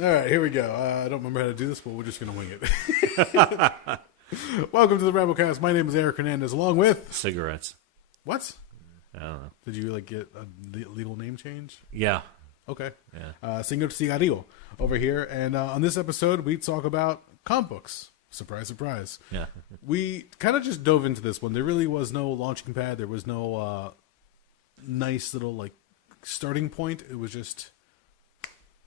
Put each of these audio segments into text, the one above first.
All right, here we go. I don't remember how to do this, but we're just going to wing it. Welcome to the Rabblecast. My name is Eric Hernandez, along with... Cigarettes. What? I don't know. Did you get a legal name change? Yeah. Okay. Yeah. Señor Cigarillo over here. And on this episode, we talk about comic books. Surprise, surprise. Yeah. We kind of just dove into this one. There really was no launching pad. There was no nice little starting point. It was just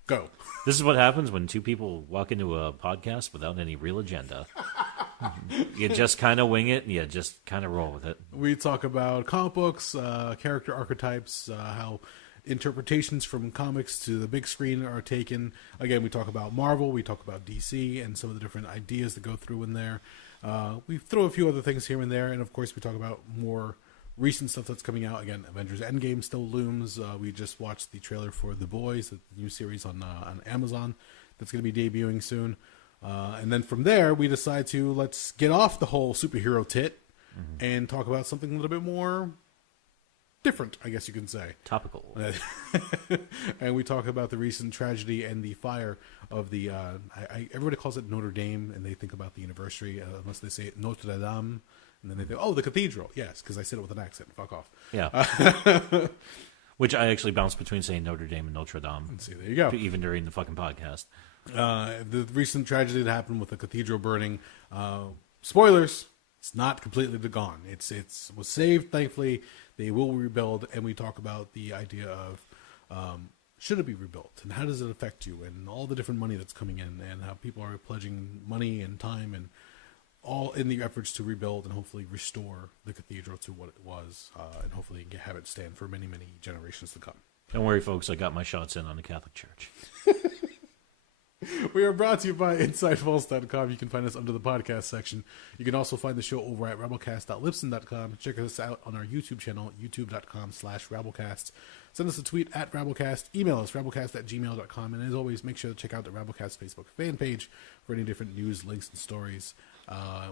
go. This is what happens when two people walk into a podcast without any real agenda. You just kind of wing it and you just kind of roll with it. We talk about comic books, character archetypes, how interpretations from comics to the big screen are taken. Again, we talk about Marvel, we talk about DC, and some of the different ideas that go through in there. We throw a few other things here and there, and of course we talk about more recent stuff that's coming out. Again, Avengers Endgame still looms. We just watched the trailer for The Boys, the new series on Amazon that's going to be debuting soon. And then from there, we decide to let's get off the whole superhero tit and talk about something a little bit more different, I guess you can say. Topical. And we talk about the recent tragedy and the fire of the, everybody calls it Notre Dame, and they think about the anniversary, unless they say Notre Dame, and then they think, oh, the cathedral. Yes, because I said it with an accent. Fuck off. Yeah. Which I actually bounce between saying Notre Dame and Notre Dame. See, there you go. Even during the fucking podcast. The recent tragedy that happened with the cathedral burning. Spoilers. It's not completely gone. It was saved, thankfully. They will rebuild, and we talk about the idea of should it be rebuilt, and how does it affect you, and all the different money that's coming in, and how people are pledging money and time, and all in the efforts to rebuild and hopefully restore the cathedral to what it was, and hopefully have it stand for many, many generations to come. Don't worry, folks. I got my shots in on the Catholic Church. We are brought to you by InsideFalse.com. You can find us under the podcast section. You can also find the show over at Rabblecast.libsyn.com. Check us out on our YouTube channel, youtube.com/Rabblecast. Send us a tweet at Rabblecast. Email us, rabblecast@gmail.com. And as always, make sure to check out the Rabblecast Facebook fan page for any different news, links, and stories.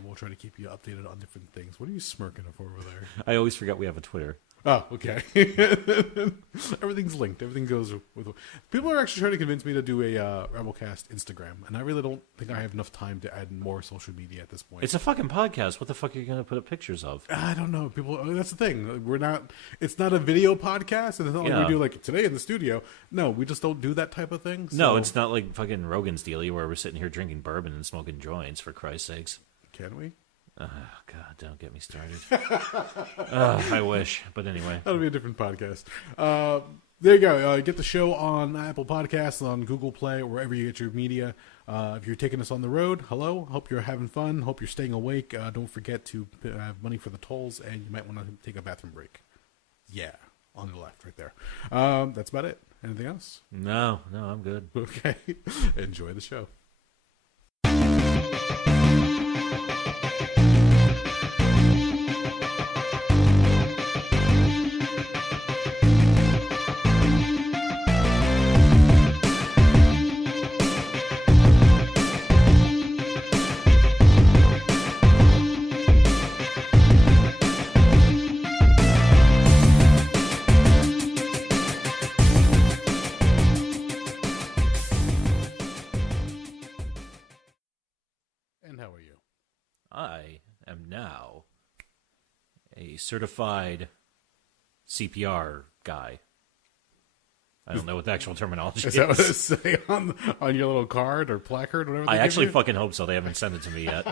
We'll try to keep you updated on different things. What are you smirking up over there? I always forget we have a Twitter. Oh, okay. Everything's linked. Everything goes with... People are actually trying to convince me to do a Rabblecast Instagram, and I really don't think I have enough time to add more social media at this point. It's a fucking podcast. What the fuck are you going to put up pictures of? I don't know. People. That's the thing. We're not... It's not a video podcast, and it's not like we do today in the studio. No, we just don't do that type of thing. So. No, it's not like fucking Rogan's dealie where we're sitting here drinking bourbon and smoking joints, for Christ's sakes. Can we? Oh, God, don't get me started. I wish. But anyway. That'll be a different podcast. There you go. Get the show on Apple Podcasts, on Google Play, wherever you get your media. If you're taking us on the road, hello. Hope you're having fun. Hope you're staying awake. Don't forget to have money for the tolls, and you might want to take a bathroom break. Yeah, on the left right there. That's about it. Anything else? No, I'm good. Okay. Enjoy the show. I am now a certified CPR guy. I don't know what the actual terminology is. Is that what it say on your little card or placard or whatever? I actually fucking hope so. They haven't sent it to me yet.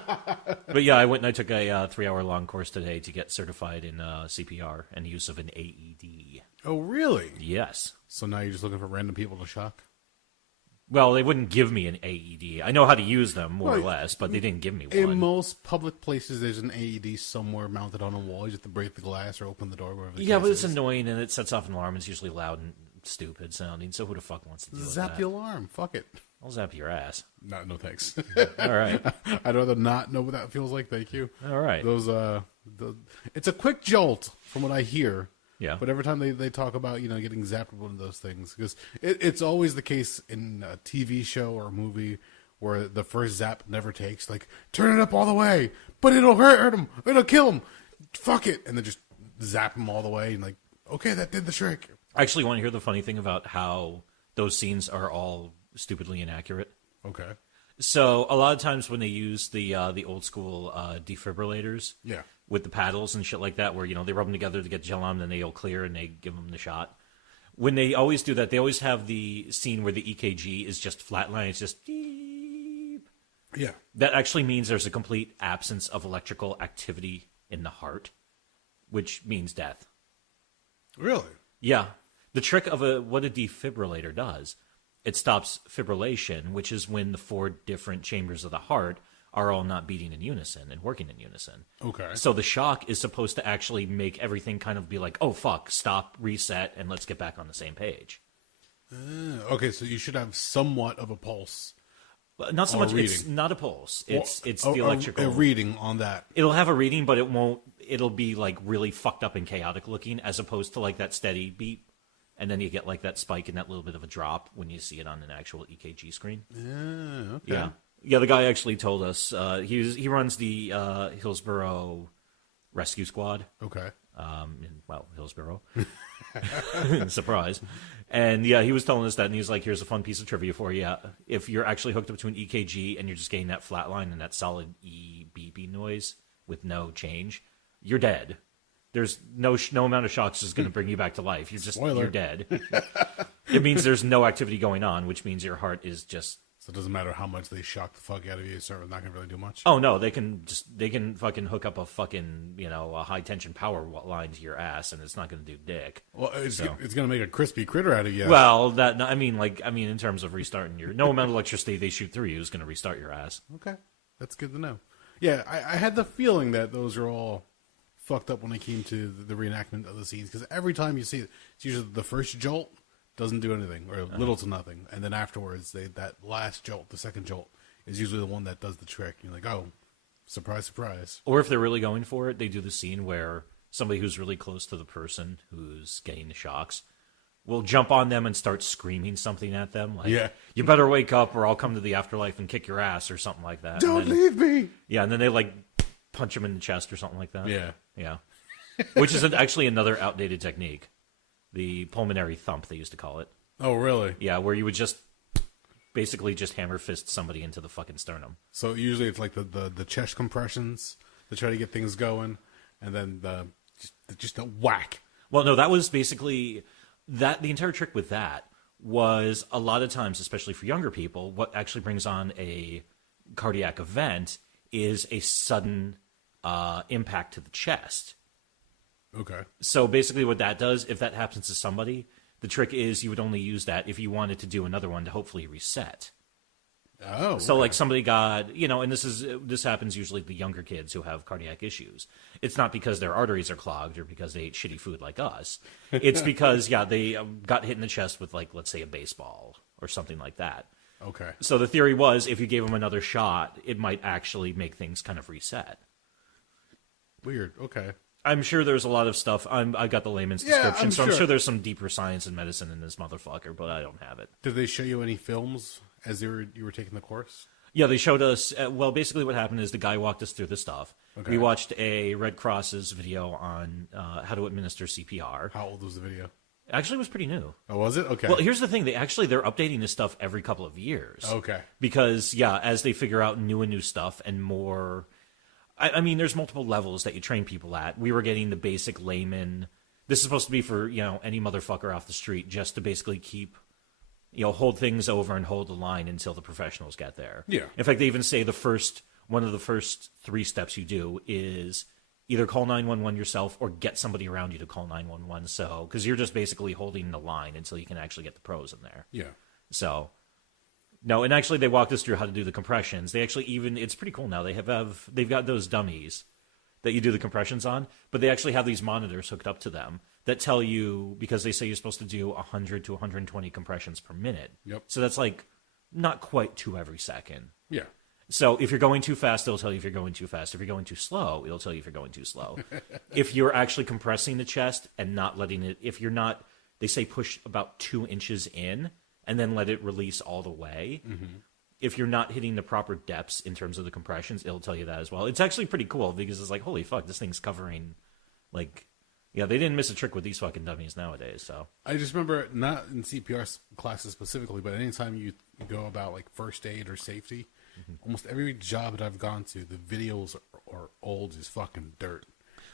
But yeah, I went and I took a 3-hour-long course today to get certified in CPR and the use of an AED. Oh, really? Yes. So now you're just looking for random people to shock? Well, they wouldn't give me an AED. I know how to use them, more or less, but they didn't give me one. In most public places, there's an AED somewhere mounted on a wall. You have to break the glass or open the door, wherever the Yeah, but it's is. annoying, and it sets off an alarm. It's usually loud and stupid sounding, so who the fuck wants to do that? Zap the alarm. Fuck it. I'll zap your ass. No thanks. All right. I'd rather not know what that feels like, thank you. All right. It's a quick jolt, from what I hear. Yeah. But every time they talk about, getting zapped with one of those things, because it's always the case in a TV show or a movie where the first zap never takes. Like, turn it up all the way, but it'll hurt him. It'll kill him. Fuck it. And then just zap him all the way. And like, okay, that did the trick. I actually want to hear the funny thing about how those scenes are all stupidly inaccurate. Okay. So a lot of times when they use the old school defibrillators, Yeah. with the paddles and shit like that, where they rub them together to get gel on, then they'll clear and they give them the shot. When they always do that, they always have the scene where the EKG is just flatline. It's just beep. Yeah. That actually means there's a complete absence of electrical activity in the heart, which means death. Really? Yeah. The trick of what a defibrillator does, it stops fibrillation, which is when the 4 different chambers of the heart are all not beating in unison and working in unison. Okay. So the shock is supposed to actually make everything kind of be like, oh, fuck, stop, reset, and let's get back on the same page. Okay, so you should have somewhat of a pulse. Not so much, reading. it's not a pulse. It's a, the electrical. A reading on that. It'll have a reading, but it'll be like really fucked up and chaotic looking as opposed to like that steady beep. And then you get like that spike and that little bit of a drop when you see it on an actual EKG screen. Yeah, okay. Yeah. Yeah, the guy actually told us he runs the Hillsborough Rescue Squad. Okay. Hillsborough. Surprise. And yeah, he was telling us that, and he was like, here's a fun piece of trivia for you. If you're actually hooked up to an EKG and you're just getting that flat line and that solid beeping noise with no change, you're dead. There's no amount of shocks is going to bring you back to life. You're dead. It means there's no activity going on, which means your heart is just... So it doesn't matter how much they shock the fuck out of you. It's not going to really do much. Oh no, they can fucking hook up a fucking a high tension power line to your ass, and it's not going to do dick. Well, it's going to make a crispy critter out of you. Well, in terms of restarting no amount of electricity they shoot through you is going to restart your ass. Okay, that's good to know. Yeah, I had the feeling that those are all fucked up when it came to the reenactment of the scenes, because every time you see it, it's usually the first jolt doesn't do anything, or little to nothing, and then afterwards, that last jolt, the second jolt, is usually the one that does the trick. You're like, oh, surprise, surprise. Or if they're really going for it, they do the scene where somebody who's really close to the person who's getting the shocks will jump on them and start screaming something at them, like, you better wake up or I'll come to the afterlife and kick your ass, or something like that. Don't leave me! Yeah, and then they, like, punch him in the chest or something like that. Yeah. Yeah. Which is actually another outdated technique. The pulmonary thump, they used to call it. Oh, really? Yeah, where you would basically just hammer fist somebody into the fucking sternum. So usually it's like the chest compressions to try to get things going, and then just a whack. Well, no, that was basically that. The entire trick with that was a lot of times, especially for younger people, what actually brings on a cardiac event is a sudden impact to the chest. Okay. So basically what that does, if that happens to somebody, the trick is you would only use that if you wanted to do another one to hopefully reset. Oh. So like somebody got, and this happens usually to the younger kids who have cardiac issues. It's not because their arteries are clogged or because they ate shitty food like us. It's because, they got hit in the chest with, like, let's say a baseball or something like that. Okay. So the theory was if you gave them another shot, it might actually make things kind of reset. Weird. Okay. I'm sure there's a lot of stuff. I got the layman's description, I'm sure there's some deeper science and medicine in this motherfucker, but I don't have it. Did they show you any films as you were taking the course? Yeah, they showed us. Basically what happened is the guy walked us through the stuff. Okay. We watched a Red Cross's video on how to administer CPR. How old was the video? Actually, it was pretty new. Oh, was it? Okay. Well, here's the thing. They're updating this stuff every couple of years. Okay. Because, as they figure out new stuff and more... I mean, there's multiple levels that you train people at. We were getting the basic layman. This is supposed to be for, any motherfucker off the street just to basically keep, hold things over and hold the line until the professionals get there. Yeah. In fact, they even say one of the first 3 steps you do is either call 911 yourself or get somebody around you to call 911. So, because you're just basically holding the line until you can actually get the pros in there. Yeah. So... No, and actually they walked us through how to do the compressions. They actually it's pretty cool now. They've got those dummies that you do the compressions on, but they actually have these monitors hooked up to them that tell you, because they say you're supposed to do 100 to 120 compressions per minute. Yep. So that's like not quite 2 every second. Yeah. So if you're going too fast, it'll tell you if you're going too fast. If you're going too slow, it'll tell you if you're going too slow. If you're actually compressing the chest and not letting it, if you're not, they say push about 2 inches in, and then let it release all the way. Mm-hmm. If you're not hitting the proper depths in terms of the compressions, it'll tell you that as well. It's actually pretty cool because it's like, holy fuck, this thing's covering, like, Yeah, they didn't miss a trick with these fucking dummies nowadays. So I just remember, not in CPR classes specifically, but anytime you go about like first aid or safety, almost every job that I've gone to, the videos are old as fucking dirt.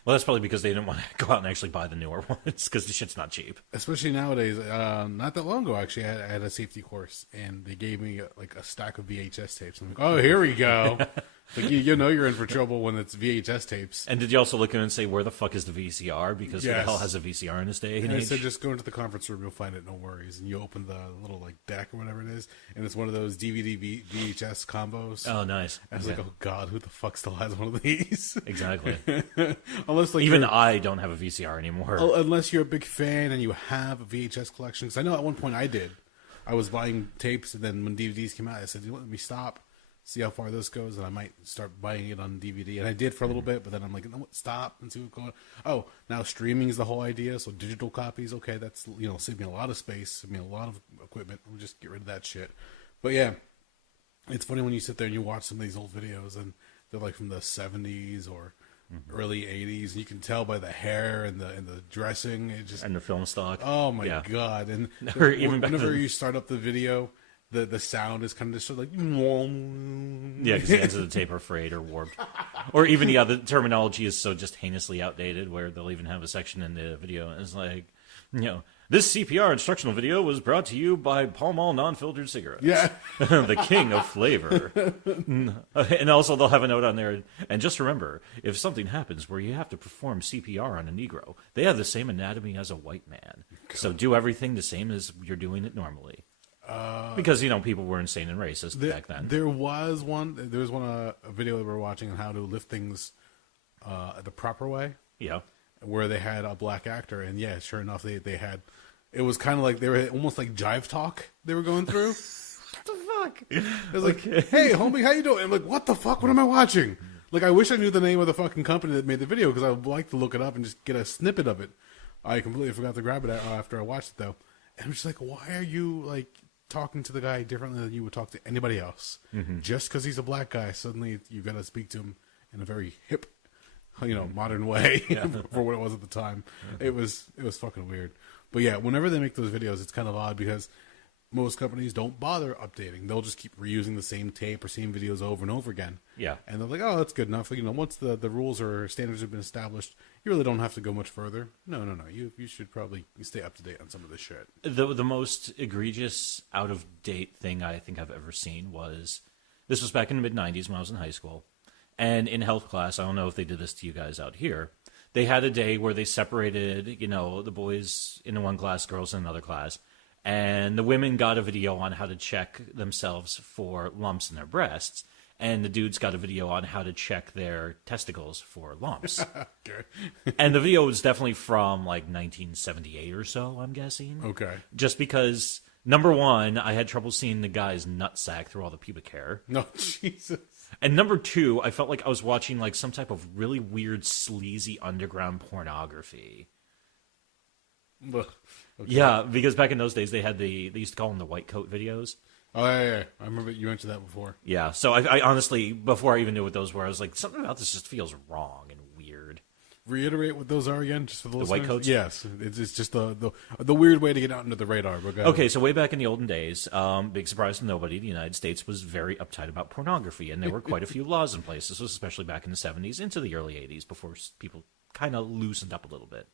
well, that's probably because they didn't want to go out and actually buy the newer ones because the shit's not cheap. Especially nowadays. Not that long ago, actually, I had a safety course, and they gave me like a stack of VHS tapes. I'm like, oh, here we go. Like you know you're in for trouble when it's VHS tapes. And did you also look in and say, where the fuck is the VCR? Because who the Yes. hell has a VCR in this day and And I age? said, just go into the conference room, you'll find it, no worries. And you open the little like deck or whatever it is, and it's one of those DVD VHS combos. Oh, nice. I was like, oh god, who the fuck still has one of these? Exactly. Unless like Even I don't have a VCR anymore. unless you're a big fan and you have a VHS collection. Because I know at one point I did. I was buying tapes, and then when DVDs came out, I said, let me stop, see how far this goes, and I might start buying it on DVD. And I did for a little bit, but then I'm like, no, stop and see what's going on. Oh, now streaming is the whole idea. So digital copies, okay, that's, save me a lot of space, save me a lot of equipment. We'll just get rid of that shit. But yeah, it's funny when you sit there and you watch some of these old videos, and they're like from the 70s or early 80s, and you can tell by the hair and the dressing. It just, And the film stock. oh my Yeah. god! And Or even back whenever then. you start up the video, the sound is kind of just sort of like, Yeah, because the ends of the tape are frayed or warped. Or even, the terminology is so just heinously outdated where they'll even have a section in the video and it's like, this CPR instructional video was brought to you by Pall Mall non-filtered cigarettes. yeah. The king of flavor. And also they'll have a note on there, and just remember, if something happens where you have to perform CPR on a Negro, they have the same anatomy as a white man. So do everything the same as you're doing it normally. Because, people were insane and racist back then. There was a video that we were watching on how to lift things the proper way, Yeah. where they had a black actor, and yeah, sure enough, they had. It was kind of like they were almost like jive talk they were going through. What the fuck? It was like, hey, homie, how you doing? I'm like, what the fuck? What am I watching? Like, I wish I knew the name of the fucking company that made the video, because I would like to look it up and just get a snippet of it. I completely forgot to grab it after I watched it, though. And I'm just like, why are you, like, talking to the guy differently than you would talk to anybody else? Just because he's a black guy, suddenly you got to speak to him in a very hip, modern way for what it was at the time. It was fucking weird. But yeah, whenever they make those videos, it's kind of odd because most companies don't bother updating. They'll just keep reusing the same tape or same videos over and over again. Yeah. And they're like, oh, that's good enough. Once the rules or standards have been established, you really don't have to go much further. No. You should probably stay up to date on some of this shit. The most egregious, out-of-date thing I think I've ever seen this was back in the mid-'90s when I was in high school. And in health class, I don't know if they did this to you guys out here, they had a day where they separated, the boys in one class, girls in another class. And the women got a video on how to check themselves for lumps in their breasts. And the dudes got a video on how to check their testicles for lumps. Okay. And the video was definitely from like 1978 or so, I'm guessing. Okay. Just because, number one, I had trouble seeing the guy's nutsack through all the pubic hair. No, Jesus. And number two, I felt like I was watching like some type of really weird, sleazy underground pornography. Ugh. Okay. Yeah, because back in those days, they used to call them the white coat videos. Oh, yeah. I remember you mentioned that before. Yeah, so I honestly, before I even knew what those were, I was like, something about this just feels wrong and weird. Reiterate what those are again, just for the white listeners? coats? Yes. It's just the weird way to get out under the radar. But go ahead. Okay, so way back in the olden days, big surprise to nobody, the United States was very uptight about pornography, and there were quite a few laws in place. This was especially back in the 70s into the early 80s, before people kind of loosened up a little bit.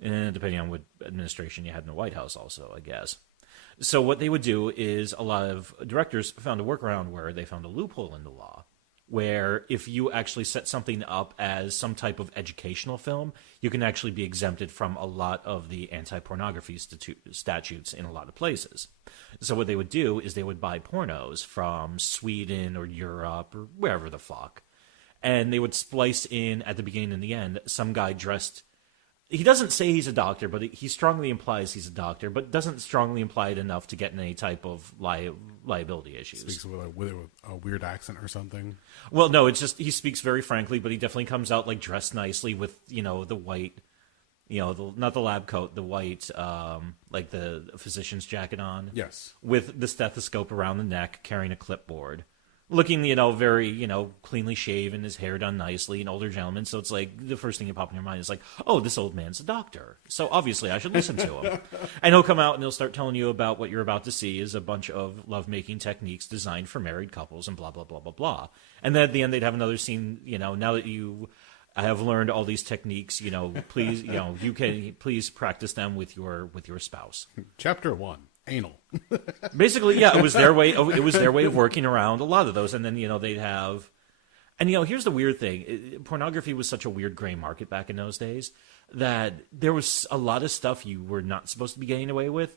And depending on what administration you had in the White House also, I guess. So what they would do is a lot of directors found a workaround where they found a loophole in the law, where if you actually set something up as some type of educational film, you can actually be exempted from a lot of the anti-pornography statutes in a lot of places. So what they would do is they would buy pornos from Sweden or Europe or wherever the fuck, and they would splice in at the beginning and the end some guy dressed. He doesn't say he's a doctor, but he strongly implies he's a doctor, but doesn't strongly imply it enough to get in any type of liability issues. Speaks with a weird accent or something. Well, no, it's just he speaks very frankly, but he definitely comes out like dressed nicely with, the white, not the lab coat, the white, like the physician's jacket on. Yes. With the stethoscope around the neck, carrying a clipboard. looking, very, cleanly shaven, his hair done nicely, an older gentleman. So it's like the first thing that pops in your mind is like, oh, this old man's a doctor. So obviously I should listen to him. And he'll come out and he'll start telling you about what you're about to see is a bunch of lovemaking techniques designed for married couples and blah, blah, blah, blah, blah. And then at the end they'd have another scene, now that I have learned all these techniques, please, you can please practice them with your spouse. Chapter 1. Anal. Basically, yeah, it was their way of working around a lot of those. And then, they'd have, and here's the weird thing. Pornography was such a weird gray market back in those days that there was a lot of stuff you were not supposed to be getting away with.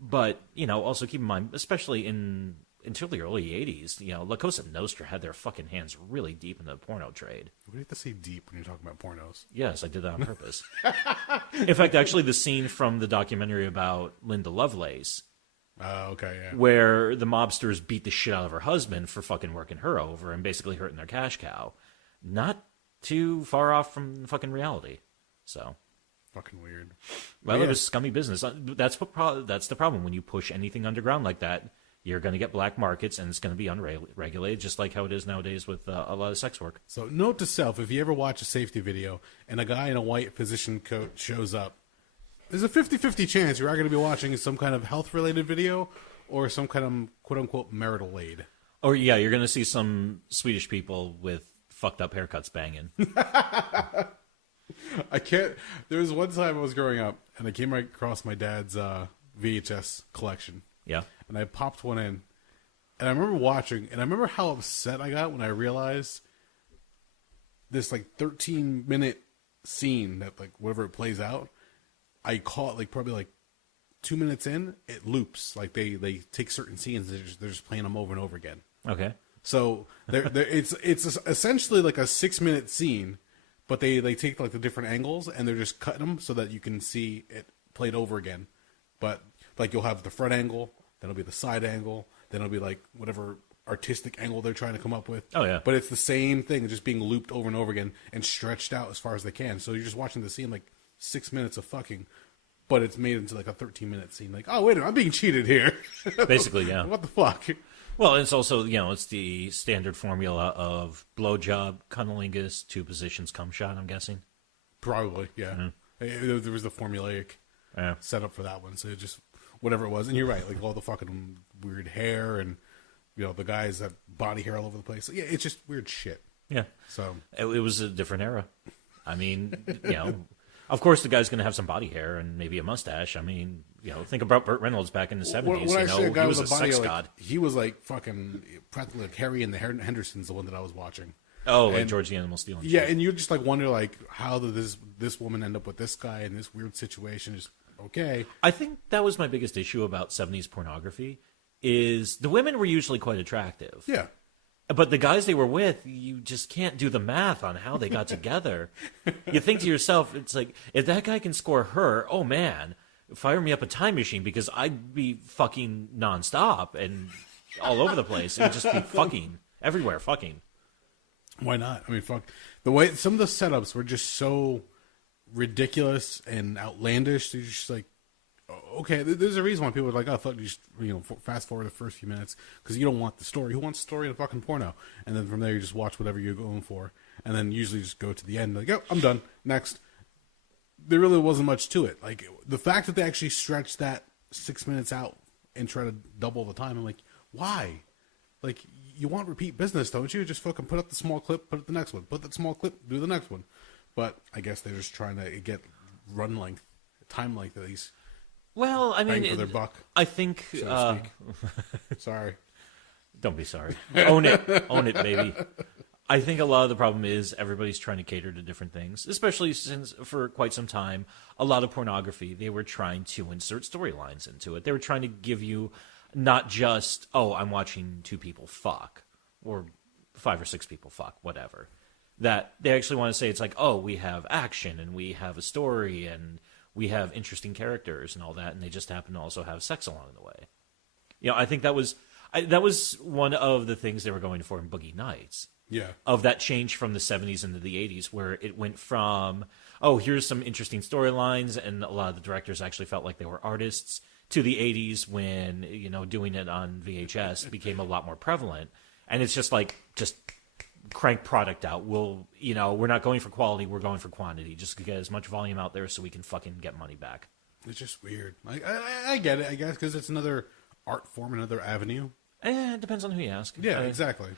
But, also keep in mind, especially until the early 80s, La Cosa Nostra had their fucking hands really deep in the porno trade. What do you have to say deep when you're talking about pornos? Yes, I did that on purpose. In fact, actually, the scene from the documentary about Linda Lovelace, okay, yeah, where the mobsters beat the shit out of her husband for fucking working her over and basically hurting their cash cow, not too far off from fucking reality. So, fucking weird. Well, yeah. It was scummy business. That's the problem when you push anything underground like that. You're going to get black markets, and it's going to be unregulated, just like how it is nowadays with a lot of sex work. So, note to self, if you ever watch a safety video and a guy in a white physician coat shows up, there's a 50-50 chance you're either going to be watching some kind of health-related video or some kind of quote-unquote marital aid. Or, yeah, you're going to see some Swedish people with fucked up haircuts banging. I can't... There was one time I was growing up, and I came across my dad's VHS collection. Yeah. And I popped one in. And I remember watching, and I remember how upset I got when I realized this, 13-minute scene that, whatever it plays out, I caught, probably, 2 minutes in, it loops. They take certain scenes, they're just playing them over and over again. Okay. So, it's essentially like a 6-minute scene, but they take, the different angles, and they're just cutting them so that you can see it played over again. But, you'll have the front angle, then it'll be the side angle, then it'll be, whatever artistic angle they're trying to come up with. Oh, yeah. But it's the same thing, just being looped over and over again and stretched out as far as they can. So you're just watching the scene, 6 minutes of fucking, but it's made into, a 13-minute scene. Oh, wait a minute, I'm being cheated here. Basically, yeah. What the fuck? Well, it's also, it's the standard formula of blowjob, cunnilingus, 2 positions, cum shot, I'm guessing. Probably, yeah. Mm-hmm. There was the formulaic setup for that one, so it just... Whatever it was, and you're right, all the fucking weird hair and, the guys that body hair all over the place. So, yeah, it's just weird shit. Yeah. So it was a different era. I mean, of course the guy's going to have some body hair and maybe a mustache. I mean, think about Burt Reynolds back in the 70s. When I say a guy he was a body, sex god. He was fucking practically Harry and the Hendersons, the one that I was watching. Oh, like George the Animal Steele. Yeah, and you just wonder how did this woman end up with this guy in this weird situation? Just okay. I think that was my biggest issue about 70s pornography is the women were usually quite attractive. Yeah. But the guys they were with, you just can't do the math on how they got together. You think to yourself, it's like, if that guy can score her, oh man, fire me up a time machine because I'd be fucking nonstop and all over the place. It would just be fucking everywhere, fucking. Why not? I mean, fuck. The way some of the setups were just so ridiculous and outlandish. They're just okay, there's a reason why people are like, oh, fuck, you just, fast forward the first few minutes because you don't want the story. Who wants the story in a fucking porno? And then from there, you just watch whatever you're going for, and then usually just go to the end. Oh, I'm done. Next. There really wasn't much to it. The fact that they actually stretched that 6 minutes out and try to double the time, I'm like, why? You want repeat business, don't you? Just fucking put up the small clip, put up the next one. Put that small clip, do the next one. But I guess they're just trying to get run length, time length at least. Well, I mean, for their buck, I think. So to speak. Sorry. Don't be sorry. Own it, baby. I think a lot of the problem is everybody's trying to cater to different things, especially since for quite some time, a lot of pornography, they were trying to insert storylines into it. They were trying to give you not just, oh, I'm watching 2 people fuck, or 5 or 6 people fuck, whatever. That they actually want to say it's like, oh, we have action and we have a story and we have interesting characters and all that, and they just happen to also have sex along the way. I think that was one of the things they were going for in Boogie Nights. Yeah. Of that change from the 70s into the 80s, where it went from, oh, here's some interesting storylines, and a lot of the directors actually felt like they were artists, to the 80s when, doing it on VHS became a lot more prevalent. and it's just like just crank product out. We're not going for quality, we're going for quantity. Just to get as much volume out there so we can fucking get money back. It's just weird. I get it, I guess, because it's another art form, another avenue. It depends on who you ask. Yeah, exactly.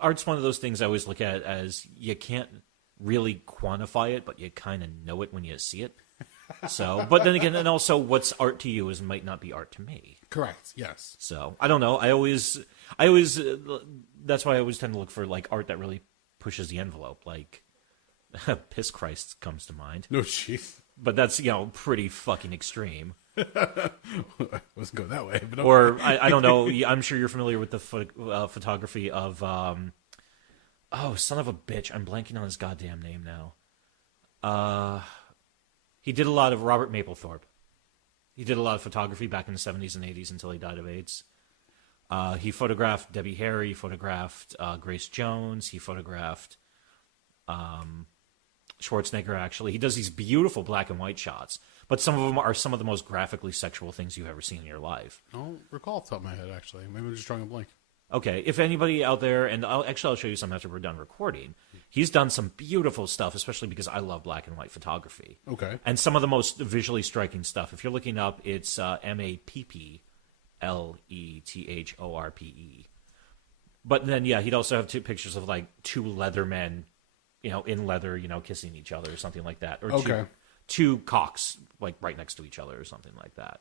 Art's one of those things I always look at as you can't really quantify it, but you kind of know it when you see it. So, but then again, and also what's art to you might not be art to me. Correct. Yes. So I don't know. That's why I always tend to look for like art that really pushes the envelope. Like Piss Christ comes to mind. No, jeez. But that's, pretty fucking extreme. I wasn't going that way. But or, I don't know, I'm sure you're familiar with the photography of, son of a bitch, I'm blanking on his goddamn name now. He did a lot of Robert Mapplethorpe. He did a lot of photography back in the 70s and 80s until he died of AIDS. He photographed Debbie Harry, he photographed Grace Jones, he photographed Schwarzenegger, actually. He does these beautiful black and white shots, but some of them are some of the most graphically sexual things you've ever seen in your life. I don't recall off the top of my head, actually. Maybe I'm just drawing a blank. Okay, if anybody out there, and I'll show you some after we're done recording, he's done some beautiful stuff, especially because I love black and white photography. Okay. And some of the most visually striking stuff. If you're looking up, it's Mapplethorpe. But then, he'd also have two pictures of, like, two leather men, in leather, kissing each other or something like that. Or two cocks, like, right next to each other or something like that.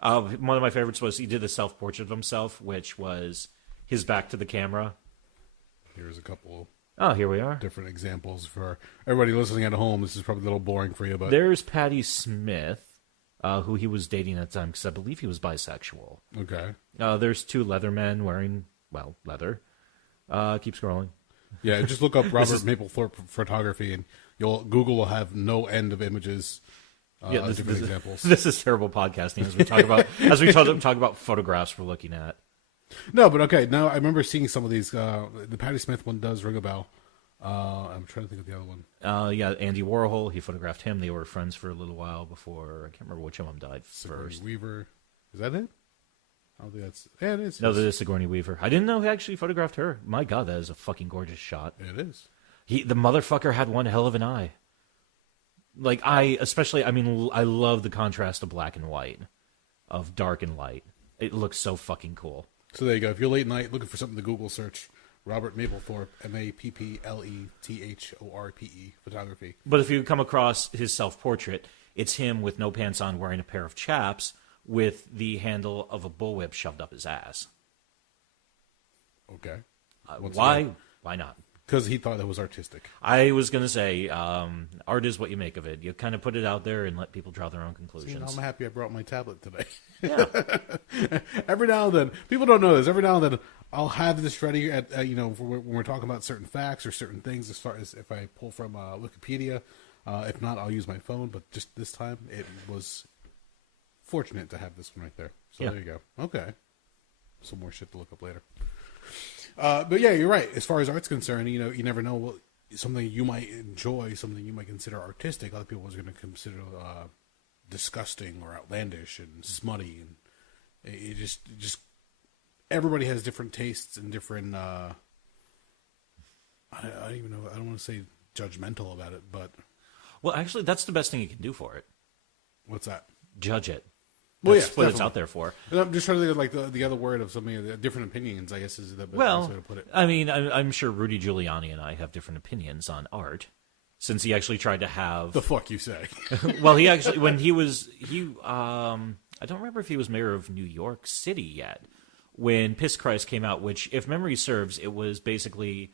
One of my favorites was he did a self-portrait of himself, which was his back to the camera. Here's a couple. Oh, here we are. Different examples for everybody listening at home. This is probably a little boring for you, but there's Patti Smith, who he was dating at the time, because I believe he was bisexual. Okay. There's two leather men wearing, leather. Keep scrolling. Yeah, just look up Robert Mapplethorpe photography, and Google will have no end of images. Different examples. This is terrible podcasting as we talk about photographs we're looking at. No, but okay. Now I remember seeing some of these. The Patti Smith one does ring a bell. I'm trying to think of the other one. Andy Warhol. He photographed him. They were friends for a little while before. I can't remember which of them died Sigourney first. Weaver. Is that it? I don't think that's. Yeah, it is. No, that is Sigourney Weaver. I didn't know he actually photographed her. My God, that is a fucking gorgeous shot. It is. The motherfucker had one hell of an eye. Like, I love the contrast of black and white, of dark and light. It looks so fucking cool. So there you go. If you're late night looking for something to Google search, Robert Mapplethorpe, Mapplethorpe photography. But if you come across his self-portrait, it's him with no pants on wearing a pair of chaps with the handle of a bullwhip shoved up his ass. Okay. Why? Why not? Because he thought that was artistic. I was going to say, art is what you make of it. You kind of put it out there and let people draw their own conclusions. I'm happy I brought my tablet today. Yeah. Every now and then, people don't know this. Every now and then, I'll have this ready at when we're talking about certain facts or certain things. As far as if I pull from Wikipedia, if not, I'll use my phone. But just this time, it was fortunate to have this one right there. So There you go. Okay, some more shit to look up later. But yeah, you're right. As far as art's concerned, you never know what something you might enjoy, something you might consider artistic. Other people are going to consider disgusting or outlandish and smutty, and it just everybody has different tastes and different. I don't even know. I don't want to say judgmental about it, but actually, that's the best thing you can do for it. What's that? Judge it. Well, That's what it's out there for. And I'm just trying to think of like the other word of something. Different opinions, I guess, is the best way to put it. I mean, I'm sure Rudy Giuliani and I have different opinions on art, since he actually tried to have the fuck you say. Well, he actually I don't remember if he was mayor of New York City yet when Piss Christ came out. Which, if memory serves, it was basically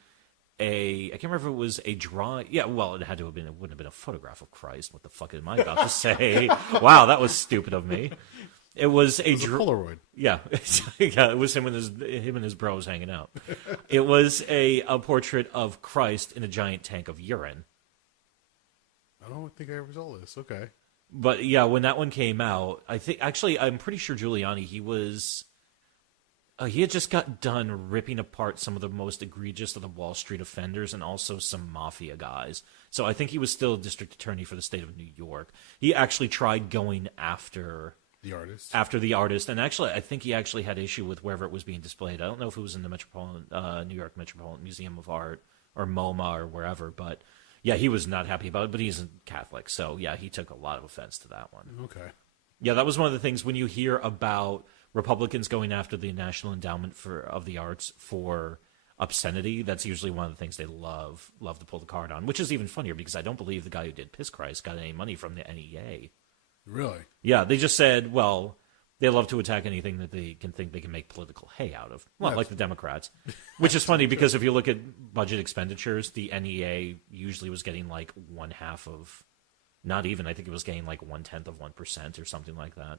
I can't remember if it was a drawing. Yeah, well, it had to have been. It wouldn't have been a photograph of Christ. What the fuck am I about to say? Wow, that was stupid of me. It was a Polaroid. Yeah, yeah. It was him and his bros hanging out. It was a portrait of Christ in a giant tank of urine. I don't think I ever saw this. Okay, but yeah, when that one came out, I'm pretty sure Giuliani. He had just got done ripping apart some of the most egregious of the Wall Street offenders and also some mafia guys. So I think he was still a district attorney for the state of New York. He actually tried going after the artist. After the artist. And actually, I think he actually had issue with wherever it was being displayed. I don't know if it was in the New York Metropolitan Museum of Art or MoMA or wherever, but yeah, he was not happy about it, but he's a Catholic. So yeah, he took a lot of offense to that one. Okay. Yeah, that was one of the things when you hear about Republicans going after the National Endowment of the Arts for obscenity, that's usually one of the things they love to pull the card on, which is even funnier because I don't believe the guy who did Piss Christ got any money from the NEA. Really? Yeah, they just said, well, they love to attack anything that they can think they can make political hay out of. Well, like the Democrats. Which is funny because if you look at budget expenditures, the NEA usually was getting like 1/2 of, not even, I think it was getting like 1/10 of 1% or something like that.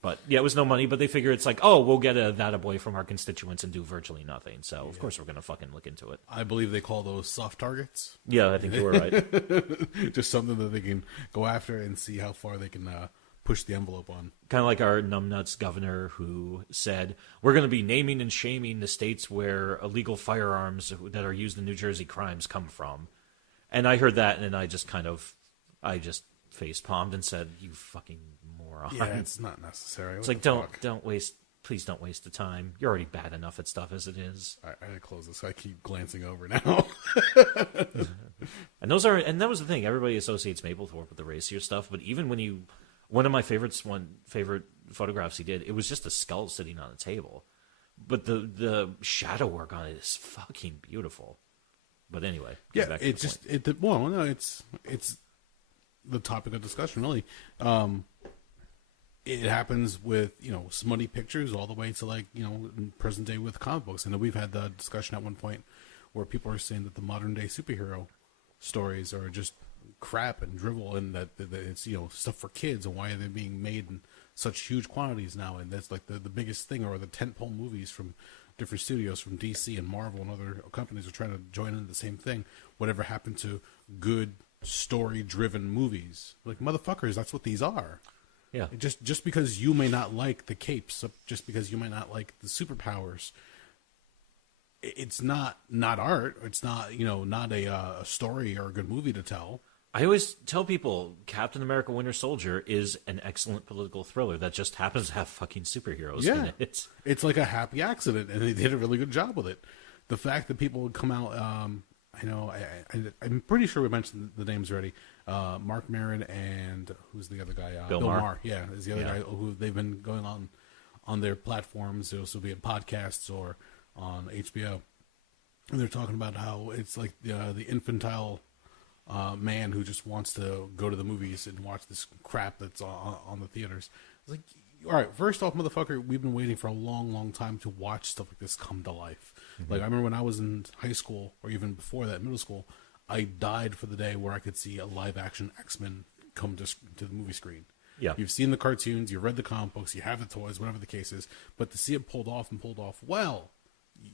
But yeah, it was no money, but they figure it's like, oh, we'll get that boy from our constituents and do virtually nothing. So, of course, we're going to fucking look into it. I believe they call those soft targets. Yeah, I think you were right. Just something that they can go after and see how far they can push the envelope on. Kind of like our numbnuts governor who said, we're going to be naming and shaming the states where illegal firearms that are used in New Jersey crimes come from. And I heard that, and I just face-palmed and said, you fucking moron. Yeah, it's not necessary. It's like, don't waste, please don't waste the time. You're already bad enough at stuff as it is. I gotta close this. I keep glancing over now. And that was the thing. Everybody associates Mapplethorpe with the racier stuff, but even when one of my favorite photographs he did, it was just a skull sitting on a table. But the shadow work on it is fucking beautiful. But anyway, yeah, it's the topic of discussion, really. It happens with, smutty pictures all the way to, like, present day with comic books. I know we've had the discussion at one point where people are saying that the modern day superhero stories are just crap and drivel, and that it's, stuff for kids, and why are they being made in such huge quantities now? And that's like the biggest thing, or the tentpole movies from different studios, from DC and Marvel and other companies are trying to join in the same thing. Whatever happened to good story-driven movies? Like, motherfuckers, that's what these are. Yeah. Just because you may not like the capes, just because you may not like the superpowers, it's not art. It's not, not a story or a good movie to tell. I always tell people Captain America Winter Soldier is an excellent political thriller that just happens to have fucking superheroes in it. It's like a happy accident, and they did a really good job with it. The fact that people would come out, I'm pretty sure we mentioned the names already. Mark Maron and who's the other guy? Bill Maher. Yeah, is the other guy who they've been going on their platforms. It'll also be in podcasts or on HBO. And they're talking about how it's like the infantile man who just wants to go to the movies and watch this crap that's on the theaters. It's like, all right, first off, motherfucker, we've been waiting for a long, long time to watch stuff like this come to life. Mm-hmm. Like, I remember when I was in high school, or even before that, middle school, I died for the day where I could see a live-action X-Men come to the movie screen. Yeah. You've seen the cartoons, you've read the comic books, you have the toys, whatever the case is, but to see it pulled off well,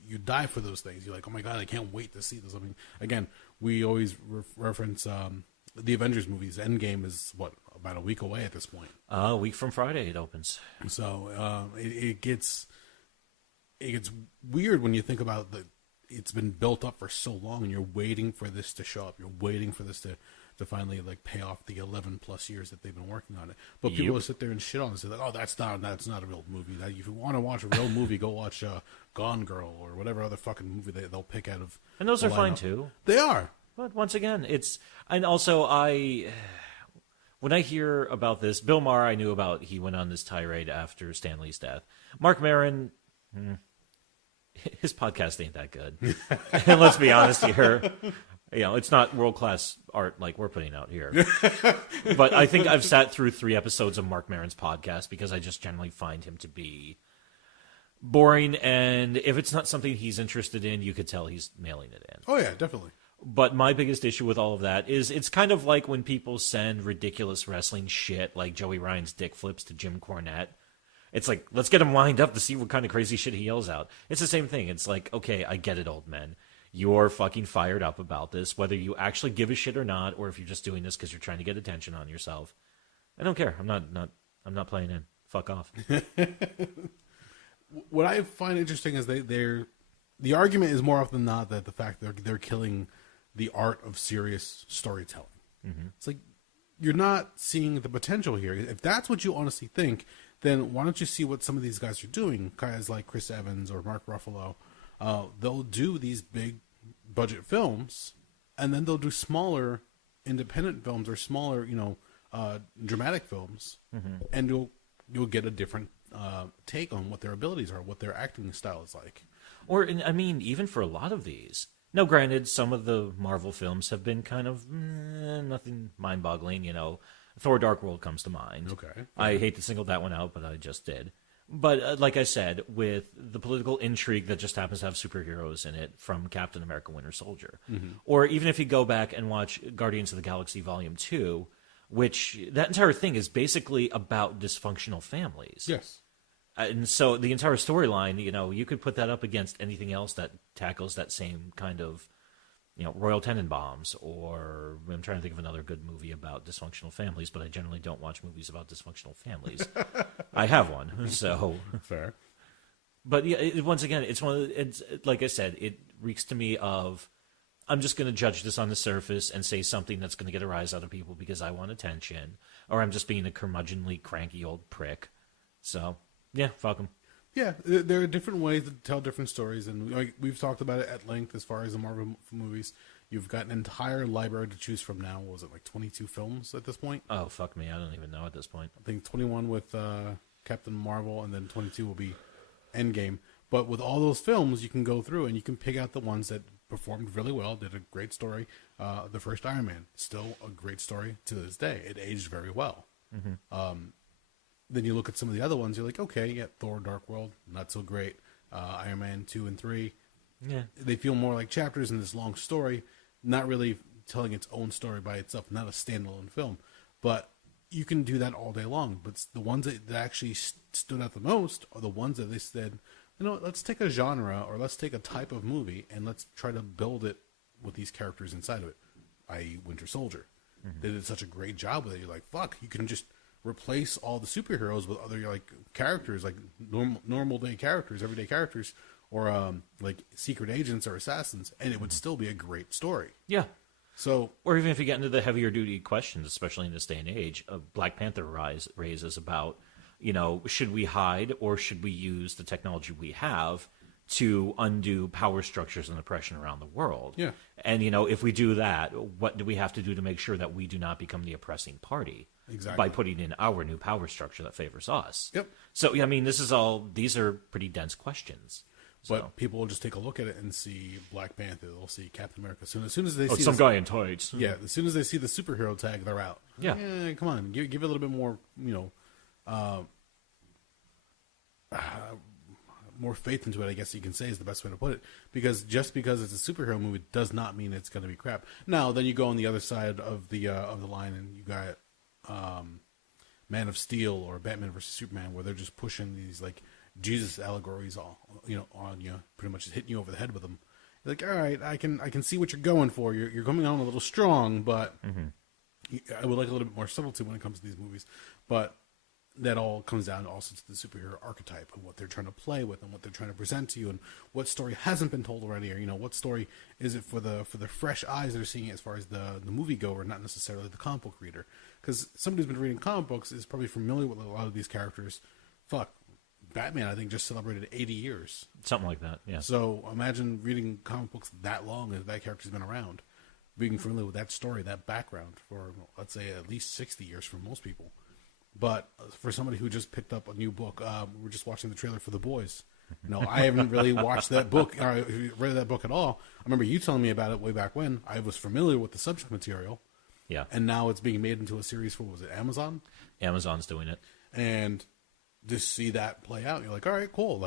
you die for those things. You're like, oh my god, I can't wait to see this. I mean, again, we always reference the Avengers movies. Endgame is, about a week away at this point. A week from Friday it opens. So it gets weird when you think about it's been built up for so long, and you're waiting for this to show up. You're waiting for this to finally, like, pay off the 11 plus years that they've been working on it. But people will sit there and shit on it and say, like, oh, that's not a real movie. If you want to watch a real movie, go watch Gone Girl or whatever other fucking movie they'll pick out of. And those are fine too. They are. But once again, and also when I hear about this, Bill Maher, I knew about. He went on this tirade after Stan Lee's death. Mark Maron, his podcast ain't that good. And let's be honest here. It's not world-class art like we're putting out here. But I think I've sat through 3 episodes of Mark Maron's podcast because I just generally find him to be boring. And if it's not something he's interested in, you could tell he's mailing it in. Oh, yeah, definitely. But my biggest issue with all of that is it's kind of like when people send ridiculous wrestling shit like Joey Ryan's dick flips to Jim Cornette. It's like, let's get him lined up to see what kind of crazy shit he yells out. It's the same thing. It's like, okay, I get it, old man. You're fucking fired up about this, whether you actually give a shit or not, or if you're just doing this because you're trying to get attention on yourself. I don't care. I'm not playing in. Fuck off. What I find interesting is the argument is more often than not that the fact they're killing the art of serious storytelling. Mm-hmm. It's like, you're not seeing the potential here. If that's what you honestly think, then why don't you see what some of these guys are doing? Guys like Chris Evans or Mark Ruffalo, they'll do these big budget films, and then they'll do smaller independent films or smaller, dramatic films, and you'll get a different take on what their abilities are, what their acting style is like. Or, I mean, even for a lot of these. Now, granted, some of the Marvel films have been kind of nothing mind-boggling, Thor Dark World comes to mind. Okay. I hate to single that one out, but I just did. But like I said, with the political intrigue that just happens to have superheroes in it from Captain America Winter Soldier. Or even if you go back and watch Guardians of the Galaxy Volume 2, which that entire thing is basically about dysfunctional families. Yes. And so the entire storyline, you could put that up against anything else that tackles that same kind of, Royal Tenenbaums, or I'm trying to think of another good movie about dysfunctional families, but I generally don't watch movies about dysfunctional families. I have one, so. Fair. But yeah, once again, it's like I said, it reeks to me of, I'm just going to judge this on the surface and say something that's going to get a rise out of people because I want attention, or I'm just being a curmudgeonly, cranky old prick. So. Yeah, fuck them. Yeah, there are different ways to tell different stories, and we've talked about it at length as far as the Marvel movies. You've got an entire library to choose from now. What was it, like 22 films at this point? Oh, fuck me. I don't even know at this point. I think 21 with Captain Marvel, and then 22 will be Endgame. But with all those films, you can go through and you can pick out the ones that performed really well, did a great story. The first Iron Man, still a great story to this day. It aged very well. Then you look at some of the other ones, you're like, okay, yeah, Thor, Dark World, not so great. Iron Man 2 and 3. Yeah. They feel more like chapters in this long story, not really telling its own story by itself, not a standalone film. But you can do that all day long. But the ones that actually stood out the most are the ones that they said, let's take a genre or let's take a type of movie and let's try to build it with these characters inside of it, i.e. Winter Soldier. They did such a great job with it. You're like, fuck, you can just replace all the superheroes with other characters, like normal day characters, everyday characters, or like secret agents or assassins, and it would still be a great story. Yeah. So, or even if you get into the heavier duty questions, especially in this day and age, Black Panther raises about, should we hide or should we use the technology we have to undo power structures and oppression around the world? Yeah. And if we do that, what do we have to do to make sure that we do not become the oppressing party? Exactly. By putting in our new power structure that favors us. Yep. So, I mean, these are pretty dense questions. But people will just take a look at it and see Black Panther. They'll see Captain America. As soon as they see some guy in tights. Yeah, as soon as they see the superhero tag, they're out. Yeah. Come on, give it a little bit more, more faith into it, I guess you can say is the best way to put it. Because just because it's a superhero movie does not mean it's going to be crap. Now, then you go on the other side of the line and you got Man of Steel or Batman vs Superman, where they're just pushing these Jesus allegories on you, pretty much just hitting you over the head with them. You're like, all right, I can see what you're going for. You're coming on a little strong, but I would like a little bit more subtlety when it comes to these movies. But that all comes down also to the superhero archetype and what they're trying to play with and what they're trying to present to you and what story hasn't been told already, or what story is it for the fresh eyes that are seeing it as far as the moviegoer, not necessarily the comic book reader. Because somebody who's been reading comic books is probably familiar with a lot of these characters. Fuck, Batman, I think, just celebrated 80 years. Something like that, yeah. So imagine reading comic books that long as that character's been around, being familiar with that story, that background for, let's say, at least 60 years for most people. But for somebody who just picked up a new book, we were just watching the trailer for The Boys. I haven't really watched that book or read that book at all. I remember you telling me about it way back when. I was familiar with the subject material. Yeah. And now it's being made into a series for, was it Amazon? Amazon's doing it. And just see that play out. You're like, all right, cool.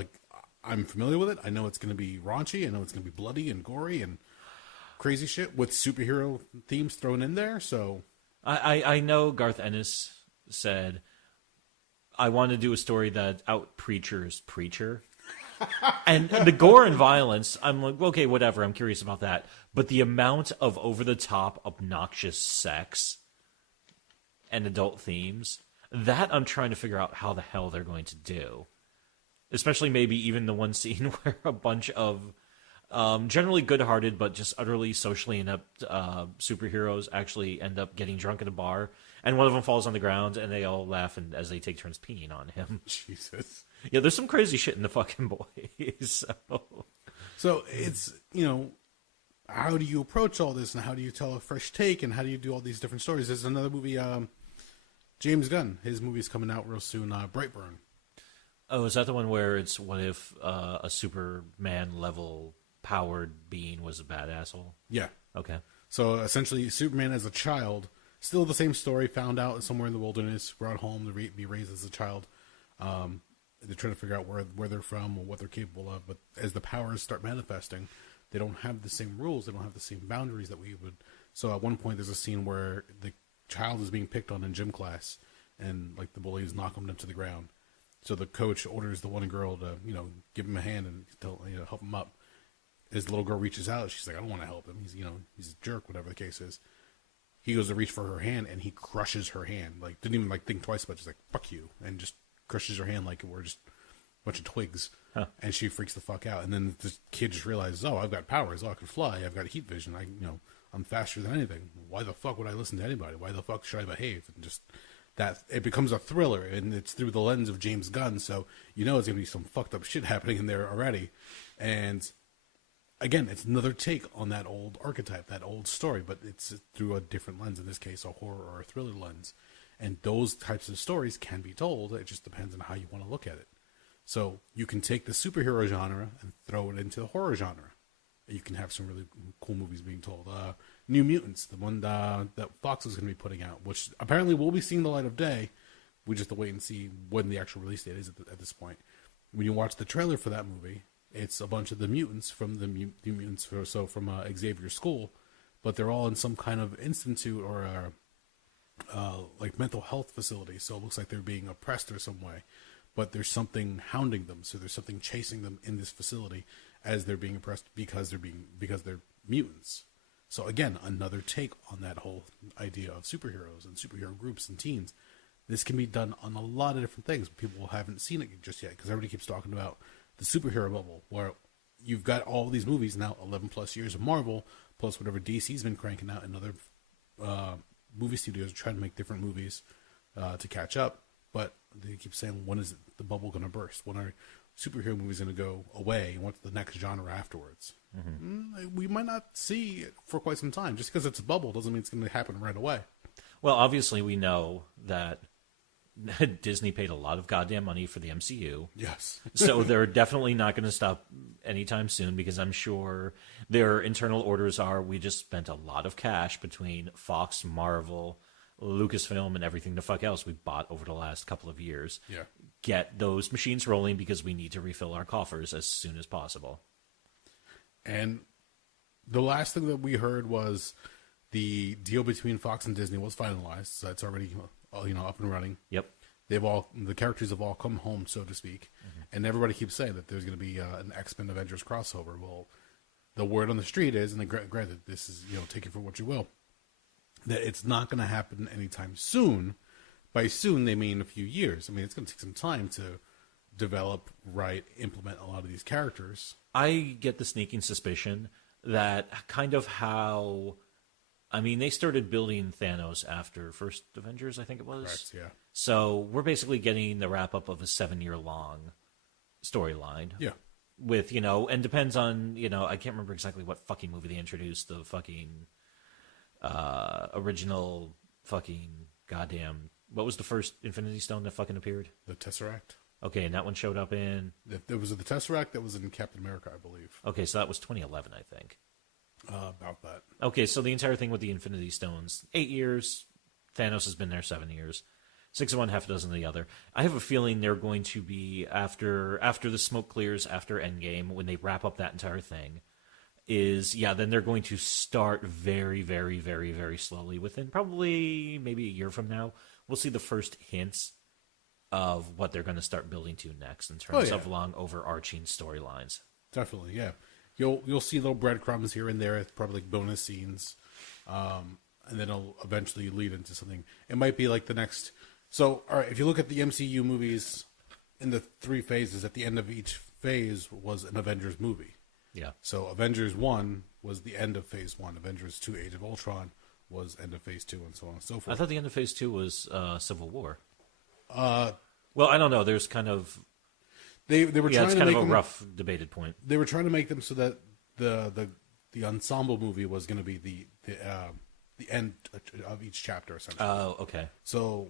I'm familiar with it. I know it's going to be raunchy. I know it's going to be bloody and gory and crazy shit with superhero themes thrown in there. So I know Garth Ennis said, I want to do a story that out-preachers Preacher. And the gore and violence, I'm like, okay, whatever, I'm curious about that. But the amount of over-the-top, obnoxious sex and adult themes, that I'm trying to figure out how the hell they're going to do. Especially maybe even the one scene where a bunch of Generally good-hearted, but just utterly socially inept superheroes actually end up getting drunk at a bar, and one of them falls on the ground, and they all laugh and as they take turns peeing on him. Jesus. Yeah, there's some crazy shit in the fucking boys. So it's, how do you approach all this, and how do you tell a fresh take, and how do you do all these different stories? There's another movie, James Gunn. His movie's coming out real soon, Brightburn. Oh, is that the one where it's what if a Superman-level powered being was a bad asshole? Yeah. Okay. So essentially, Superman as a child, still the same story, found out somewhere in the wilderness, brought home to be raised as a child. They're trying to figure out where they're from or what they're capable of. But as the powers start manifesting, they don't have the same rules. They don't have the same boundaries that we would. So at one point, there's a scene where the child is being picked on in gym class, and like the bullies knock him to the ground. So the coach orders the one girl to, give him a hand and help him up. His little girl reaches out. She's like, I don't want to help him. He's a jerk, whatever the case is. He goes to reach for her hand, and he crushes her hand. Like, didn't even think twice about it. Just like, fuck you, and just crushes her hand like we're just a bunch of twigs. Huh. And she freaks the fuck out. And then the kid just realizes, oh, I've got powers. Oh, I can fly. I've got heat vision. I'm faster than anything. Why the fuck would I listen to anybody? Why the fuck should I behave? And just that it becomes a thriller, and it's through the lens of James Gunn. So it's gonna be some fucked up shit happening in there already. And again, it's another take on that old archetype, that old story, but it's through a different lens. In this case, a horror or a thriller lens. And those types of stories can be told. It just depends on how you want to look at it. So you can take the superhero genre and throw it into the horror genre. You can have some really cool movies being told. New Mutants, the one that Fox is going to be putting out, which apparently will be seeing the light of day. We just have to wait and see when the actual release date is at this point. When you watch the trailer for that movie, it's a bunch of the mutants from the mutants, from Xavier's school, but they're all in some kind of institute or like mental health facility. So it looks like they're being oppressed or some way, but there's something hounding them. So there's something chasing them in this facility as they're being oppressed because they're mutants. So again, another take on that whole idea of superheroes and superhero groups and teens. This can be done on a lot of different things. People haven't seen it just yet because everybody keeps talking about the superhero bubble, where you've got all these movies now, 11 plus years of Marvel, plus whatever DC's been cranking out, and other movie studios are trying to make different movies to catch up. But they keep saying, when is the bubble going to burst? When are superhero movies going to go away? And what's the next genre afterwards? Mm-hmm. We might not see it for quite some time. Just because it's a bubble doesn't mean it's going to happen right away. Well, obviously we know that Disney paid a lot of goddamn money for the MCU. Yes. So they're definitely not going to stop anytime soon, because I'm sure their internal orders are, we just spent a lot of cash between Fox, Marvel, Lucasfilm, and everything the fuck else we bought over the last couple of years. Yeah. Get those machines rolling because we need to refill our coffers as soon as possible. And the last thing that we heard was the deal between Fox and Disney was finalized. So it's already up and running. Yep. The characters have all come home, so to speak. Mm-hmm. And everybody keeps saying that there's going to be an X-Men Avengers crossover. Well, the word on the street is, and granted, this is, take it for what you will, that it's not going to happen anytime soon. By soon, they mean a few years. I mean, it's going to take some time to develop, implement a lot of these characters. I get the sneaking suspicion that kind of how... I mean, they started building Thanos after First Avengers, I think it was. Correct, yeah. So we're basically getting the wrap-up of a 7-year-long storyline. Yeah. With, and depends on, I can't remember exactly what fucking movie they introduced, the fucking original fucking goddamn... What was the first Infinity Stone that fucking appeared? The Tesseract. Okay, and that one showed up in... There was the Tesseract that was in Captain America, I believe. Okay, so that was 2011, I think. About that. Okay, so the entire thing with the Infinity Stones, 8 years. Thanos has been there 7 years. 6 of one, half a dozen of the other. I have a feeling they're going to be, after the smoke clears, after Endgame, when they wrap up that entire thing, then they're going to start very, very, very, very slowly. Within probably maybe a year from now, we'll see the first hints of what they're going to start building to next in terms of long, overarching storylines. Definitely, yeah. You'll see little breadcrumbs here and there, probably like bonus scenes, and then it'll eventually lead into something. It might be like the next. So, all right, if you look at the MCU movies in the 3 phases, at the end of each phase was an Avengers movie. Yeah. So Avengers 1 was the end of Phase 1. Avengers 2 Age of Ultron was end of Phase 2, and so on and so forth. I thought the end of Phase 2 was Civil War. Uh, Well, I don't know. There's kind of... They were trying it's to kind make of a them, rough debated point. They were trying to make them so that the ensemble movie was going to be the end of each chapter, essentially. Oh, okay. So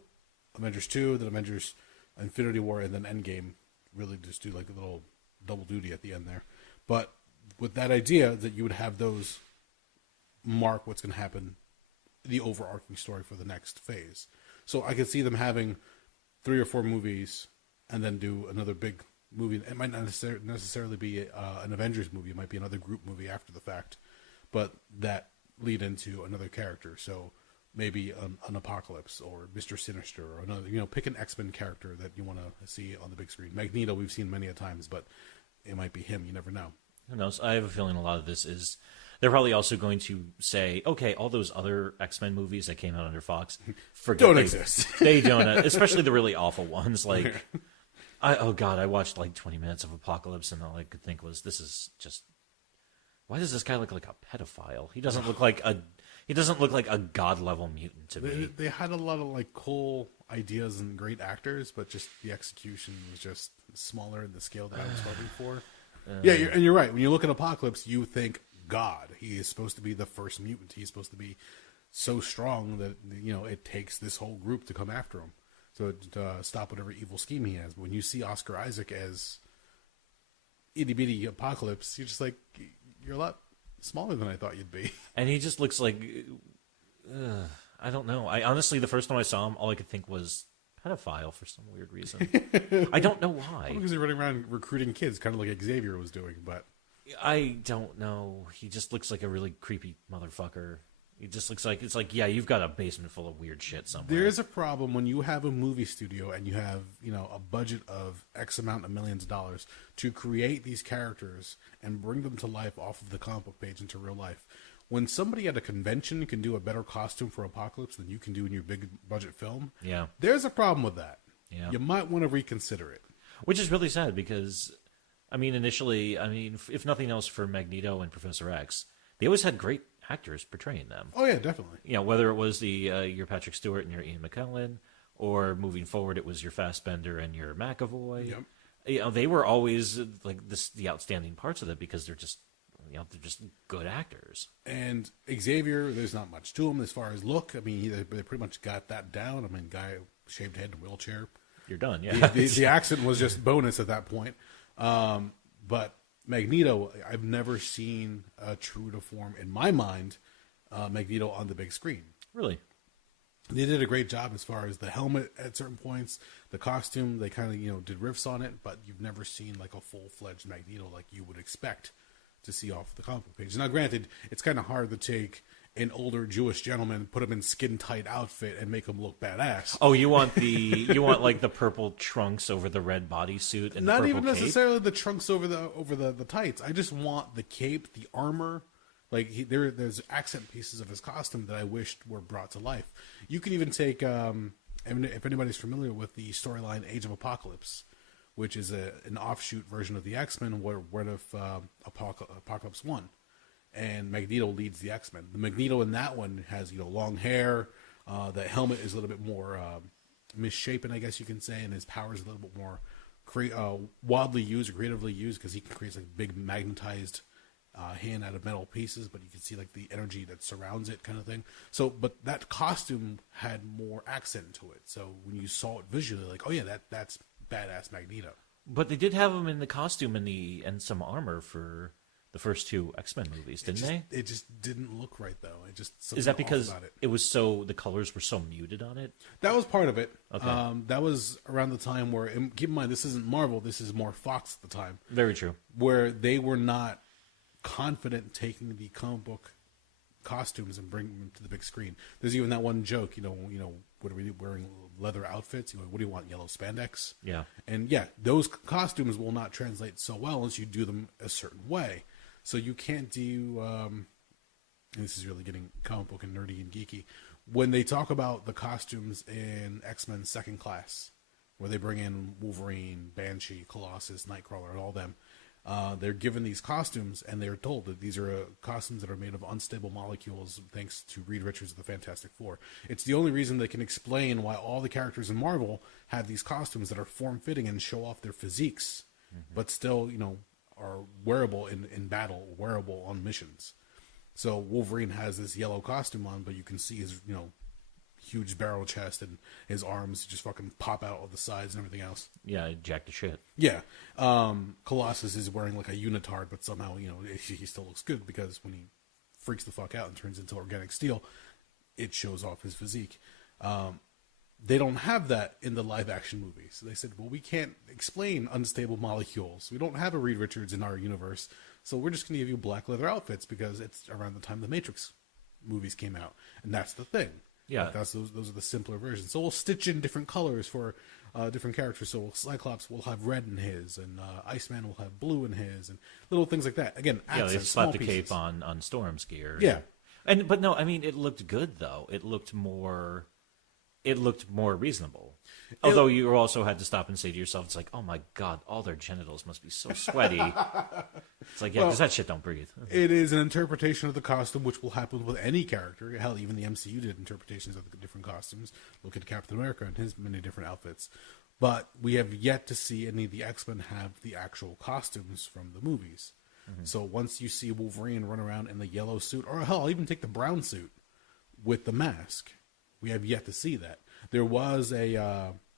Avengers 2, then Avengers Infinity War, and then Endgame really just do like a little double duty at the end there. But with that idea that you would have those mark what's going to happen, the overarching story for the next phase. So I could see them having 3 or 4 movies and then do another big movie. It might not necessarily be an Avengers movie. It might be another group movie after the fact, but that lead into another character. So maybe an Apocalypse or Mr. Sinister or another, pick an X-Men character that you want to see on the big screen. Magneto, we've seen many a times, but it might be him. You never know. Who knows? I have a feeling a lot of this is... They're probably also going to say, okay, all those other X-Men movies that came out under Fox, don't exist. They don't, especially the really awful ones. Like, I watched like 20 minutes of Apocalypse, and all I could think was, this is just... Why does this guy look like a pedophile? He doesn't look like a god-level mutant to me. They had a lot of like cool ideas and great actors, but just the execution was just smaller in the scale that I was hoping for. You're right. When you look at Apocalypse, you think God. He is supposed to be the first mutant. He's supposed to be so strong that it takes this whole group to come after him, to stop whatever evil scheme he has. But when you see Oscar Isaac as itty bitty Apocalypse, you're just like, you're a lot smaller than I thought you'd be. And he just looks like, I don't know. I honestly, the first time I saw him, all I could think was pedophile for some weird reason. I don't know why. Because he's running around recruiting kids, kind of like Xavier was doing, but I don't know. He just looks like a really creepy motherfucker. He just looks like, it's like, yeah, you've got a basement full of weird shit somewhere. There is a problem when you have a movie studio and you have, a budget of X amount of millions of dollars to create these characters and bring them to life off of the comic book page into real life. When somebody at a convention can do a better costume for Apocalypse than you can do in your big budget film, there's a problem with that. Yeah. You might want to reconsider it. Which is really sad because, initially, if nothing else for Magneto and Professor X, they always had great actors portraying them. Oh, yeah, definitely. Whether it was your Patrick Stewart and your Ian McKellen, or moving forward, it was your Fassbender and your McAvoy. Yep. They were always like the outstanding parts of it because they're just good actors. And Xavier, there's not much to him as far as look. They pretty much got that down. Guy, shaved head, wheelchair. You're done, yeah. The accent was just bonus at that point. But Magneto, I've never seen a true to form, in my mind, Magneto on the big screen. Really? They did a great job as far as the helmet at certain points, the costume, they kind of, did riffs on it, but you've never seen like a full-fledged Magneto like you would expect to see off the comic book page. Now, granted, it's kind of hard to take an older Jewish gentleman, put him in skin-tight outfit, and make him look badass. Oh, you want like the purple trunks over the red bodysuit and not the even purple cape? necessarily the trunks over the tights. I just want the cape, the armor. Like there's accent pieces of his costume that I wished were brought to life. You can even take, if anybody's familiar with the storyline Age of Apocalypse, which is an offshoot version of the X-Men, where if Apocalypse won, and Magneto leads the X-Men. The Magneto in that one has long hair. The helmet is a little bit more misshapen, I guess you can say, and his power is a little bit more wildly used or creatively used because he can create like big magnetized hand out of metal pieces, but you can see like the energy that surrounds it, kind of thing. So, but that costume had more accent to it. So when you saw it visually, like, oh yeah, that's badass Magneto. But they did have him in the costume and some armor for the first 2 X-Men movies, didn't they? It just didn't look right, though. Is that because it was the colors were so muted on it? That was part of it. Okay. That was around the time where, and keep in mind, this isn't Marvel, this is more Fox at the time. Very true. Where they were not confident taking the comic book costumes and bringing them to the big screen. There's even that one joke, what are we wearing leather outfits? What do you want, yellow spandex? Yeah. And yeah, those costumes will not translate so well unless you do them a certain way. So you can't do, and this is really getting comic book and nerdy and geeky, when they talk about the costumes in X-Men Second Class, where they bring in Wolverine, Banshee, Colossus, Nightcrawler, and all them, they're given these costumes, and they're told that these are costumes that are made of unstable molecules, thanks to Reed Richards of the Fantastic Four. It's the only reason they can explain why all the characters in Marvel have these costumes that are form-fitting and show off their physiques, but still, are wearable in battle, wearable on missions. So Wolverine has this yellow costume on, but you can see his, huge barrel chest and his arms just fucking pop out of the sides and everything else. Yeah, jacked to shit. Yeah. Colossus is wearing like a unitard, but somehow, he still looks good because when he freaks the fuck out and turns into organic steel, it shows off his physique. They don't have that in the live action movies. They said, well, we can't explain unstable molecules. We don't have a Reed Richards in our universe. So we're just going to give you black leather outfits because it's around the time the Matrix movies came out. And that's the thing. Yeah. Like those are the simpler versions. So we'll stitch in different colors for different characters. So Cyclops will have red in his, and Iceman will have blue in his, and little things like that. Again, accents, they slapped the cape on Storm's gear. Yeah. But no, I mean, it looked good, though. It looked more reasonable. Although you also had to stop and say to yourself, it's like, oh my God, all their genitals must be so sweaty. It's like, yeah, because that shit don't breathe. It is an interpretation of the costume, which will happen with any character. Hell, even the MCU did interpretations of the different costumes. Look at Captain America and his many different outfits. But we have yet to see any of the X-Men have the actual costumes from the movies. Mm-hmm. So once you see Wolverine run around in the yellow suit, or hell, I'll even take the brown suit with the mask, we have yet to see that. There was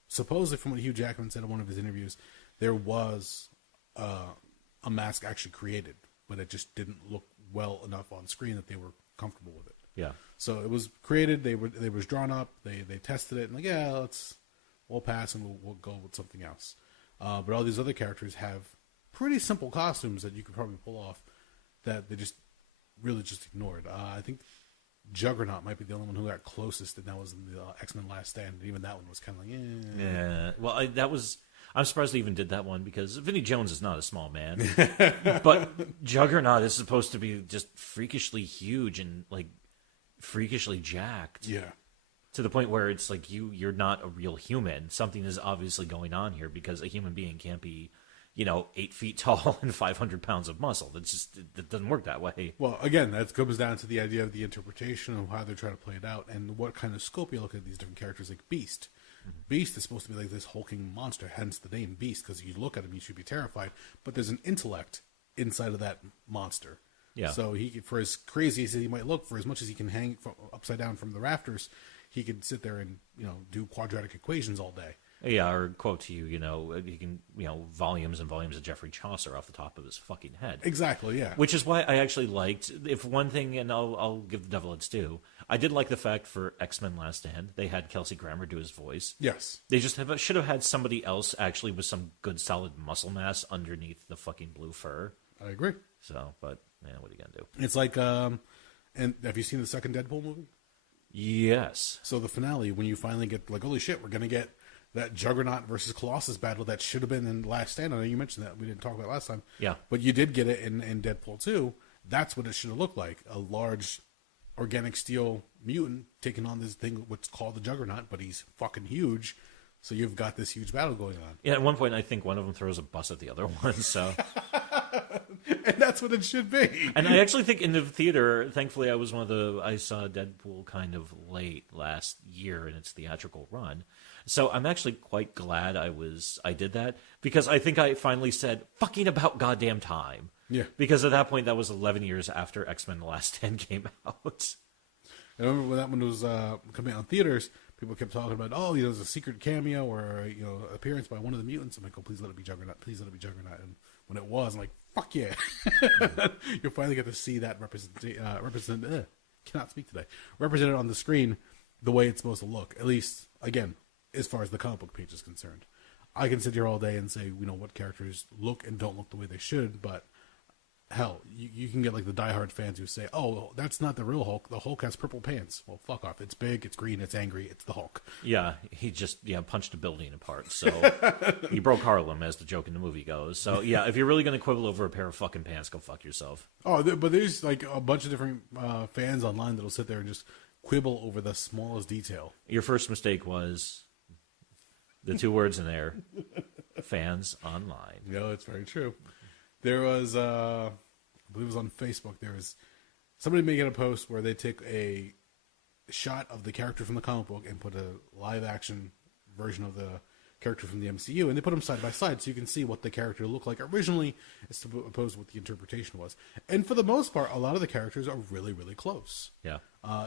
supposedly from what Hugh Jackman said in one of his interviews, there was a mask actually created, but it just didn't look well enough on screen that they were comfortable with it. Yeah. So it was created. They was drawn up. They tested it and like, yeah, we'll pass and we'll go with something else. But all these other characters have pretty simple costumes that you could probably pull off that they just really just ignored. I think Juggernaut might be the only one who got closest, and that was in the X-Men Last Stand. And even that one was kind of like, eh. Yeah. Well, I'm surprised they even did that one because Vinnie Jones is not a small man, but Juggernaut is supposed to be just freakishly huge and like freakishly jacked. Yeah. To the point where it's like you're not a real human. Something is obviously going on here because a human being can't be, 8 feet tall and 500 pounds of muscle. That doesn't work that way. Well, again, that comes down to the idea of the interpretation of how they're trying to play it out and what kind of scope you look at these different characters like Beast. Mm-hmm. Beast is supposed to be like this hulking monster, hence the name Beast, because you look at him, you should be terrified. But there's an intellect inside of that monster. Yeah. So for as crazy as he might look, for as much as he can hang upside down from the rafters, he could sit there and do quadratic equations all day. Yeah, or quote to you, he can, volumes and volumes of Geoffrey Chaucer off the top of his fucking head. Exactly, yeah. Which is why I actually liked, if one thing, and I'll give the devil its due, I did like the fact for X-Men Last Stand, they had Kelsey Grammer do his voice. Yes. They just should have had somebody else actually with some good solid muscle mass underneath the fucking blue fur. I agree. So, but, what are you going to do? It's like, and have you seen the second Deadpool movie? Yes. So the finale, when you finally get, like, holy shit, we're going to get that Juggernaut versus Colossus battle that should have been in Last Stand. I know you mentioned that. We didn't talk about it last time. Yeah. But you did get it in Deadpool 2. That's what it should have looked like. A large organic steel mutant taking on this thing, what's called the Juggernaut, but he's fucking huge. So you've got this huge battle going on. Yeah, at one point I think one of them throws a bus at the other one, so... And that's what it should be. And I actually think in the theater, thankfully I saw Deadpool kind of late last year in its theatrical run. So I'm actually quite glad I did that because I think I finally said fucking about goddamn time. Yeah. Because at that point that was 11 years after X-Men The Last Stand came out. I remember when that one was coming out in theaters, people kept talking about, there's a secret cameo or appearance by one of the mutants. I'm like, oh, please let it be Juggernaut. Please let it be Juggernaut. And when it was, I'm like, fuck yeah. You'll finally get to see that represented on the screen the way it's supposed to look. At least, again, as far as the comic book page is concerned. I can sit here all day and say, what characters look and don't look the way they should, but hell, you can get like the diehard fans who say, oh, that's not the real Hulk. The Hulk has purple pants. Well, fuck off. It's big, it's green, it's angry, it's the Hulk. Yeah, he just punched a building apart. So he broke Harlem, as the joke in the movie goes. So yeah, if you're really going to quibble over a pair of fucking pants, go fuck yourself. Oh, but there's like a bunch of different fans online that'll sit there and just quibble over the smallest detail. Your first mistake was the two words in there, fans online. No, it's very true. There was, I believe it was on Facebook, there was somebody making a post where they take a shot of the character from the comic book and put a live action version of the character from the MCU, and they put them side by side so you can see what the character looked like originally as opposed to what the interpretation was. And for the most part, a lot of the characters are really, really close. Yeah.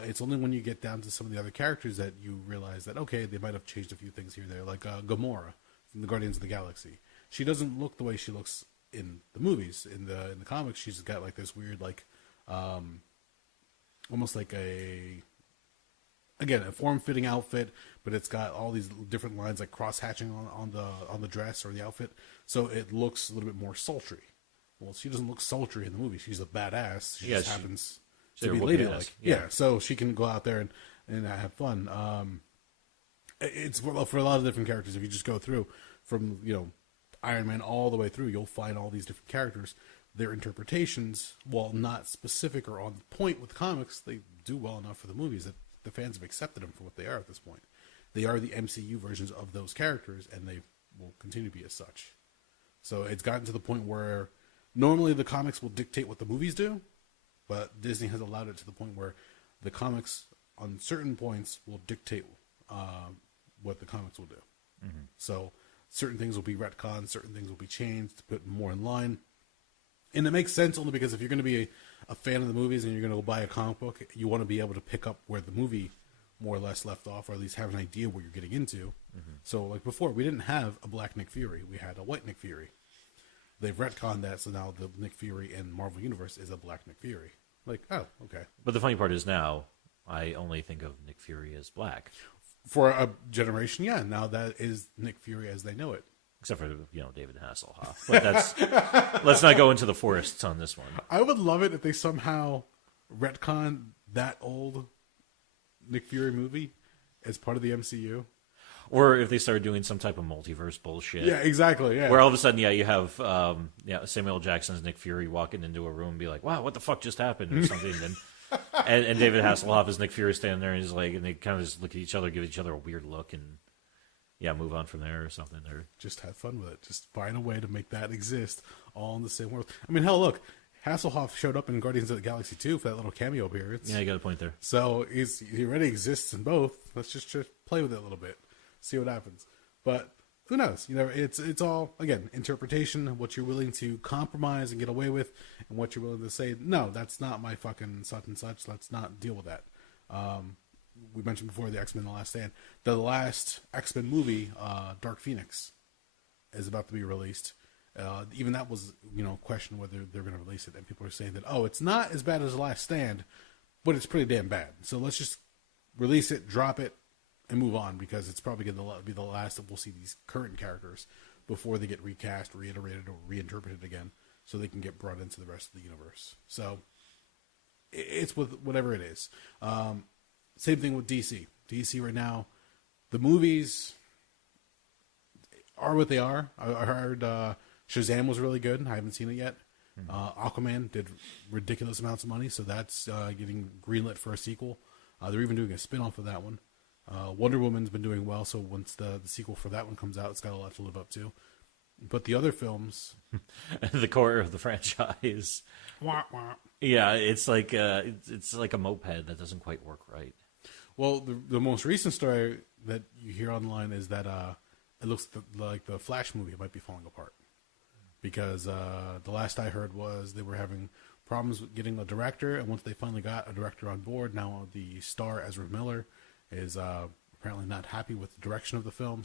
It's only when you get down to some of the other characters that you realize that, okay, they might have changed a few things here and there, like Gamora from the Guardians of the Galaxy. She doesn't look the way she looks in the movies. In the comics, she's got like this weird, like, almost like a form-fitting outfit, but it's got all these different lines like cross-hatching on the dress or the outfit, so it looks a little bit more sultry. Well, she doesn't look sultry in the movie. She's a badass. She just happens to be ladylike. Yeah, so she can go out there and have fun. It's for a lot of different characters. If you just go through from Iron Man all the way through, you'll find all these different characters. Their interpretations, while not specific or on point with comics, they do well enough for the movies that the fans have accepted them for what they are at this point. They are the MCU versions of those characters, and they will continue to be as such. So it's gotten to the point where normally the comics will dictate what the movies do, but Disney has allowed it to the point where the comics, on certain points, will dictate what the comics will do. Mm-hmm. So certain things will be retconned, certain things will be changed to put more in line. And it makes sense only because if you're going to be a fan of the movies and you're going to go buy a comic book, you want to be able to pick up where the movie more or less left off, or at least have an idea what you're getting into. Mm-hmm. So, like before, we didn't have a black Nick Fury. We had a white Nick Fury. They've retconned that, so now the Nick Fury in Marvel Universe is a black Nick Fury. Like, oh, okay. But the funny part is now, I only think of Nick Fury as black. For a generation, yeah. Now that is Nick Fury as they know it. Except for, David Hasselhoff. But that's, let's not go into the forests on this one. I would love it if they somehow retcon that old Nick Fury movie as part of the MCU. Or if they started doing some type of multiverse bullshit. Yeah, exactly, yeah. Where all of a sudden, you have Samuel L. Jackson's Nick Fury walking into a room and be like, wow, what the fuck just happened? Or something. and David Hasselhoff is Nick Fury standing there, and he's like, and they kind of just look at each other, give each other a weird look, and move on from there or something. Or just have fun with it. Just find a way to make that exist all in the same world. I mean, hell, look, Hasselhoff showed up in Guardians of the Galaxy 2 for that little cameo appearance. Yeah, you got a point there. So he already exists in both. Let's just play with it a little bit, see what happens. But who knows? It's all, again, interpretation, what you're willing to compromise and get away with, and what you're willing to say, no, that's not my fucking such and such. Let's not deal with that. We mentioned before the X-Men The Last Stand. The last X-Men movie, Dark Phoenix, is about to be released. Even that was, question whether they're going to release it. And people are saying that, it's not as bad as The Last Stand, but it's pretty damn bad. So let's just release it, drop it, and move on, because it's probably going to be the last that we'll see these current characters before they get recast, reiterated, or reinterpreted again, so they can get brought into the rest of the universe. So it's with whatever it is. Same thing with DC. DC right now, the movies are what they are. I heard Shazam was really good. I haven't seen it yet. Aquaman did ridiculous amounts of money, so that's getting greenlit for a sequel. They're even doing a spin-off of that one. Wonder Woman's been doing well, so once the sequel for that one comes out, it's got a lot to live up to. But the other films... the core of the franchise... Wah, wah. Yeah, it's like a moped that doesn't quite work right. Well, the most recent story that you hear online is that it looks like the Flash movie might be falling apart. Because the last I heard was they were having problems with getting a director, and once they finally got a director on board, now the star, Ezra Miller, is apparently not happy with the direction of the film.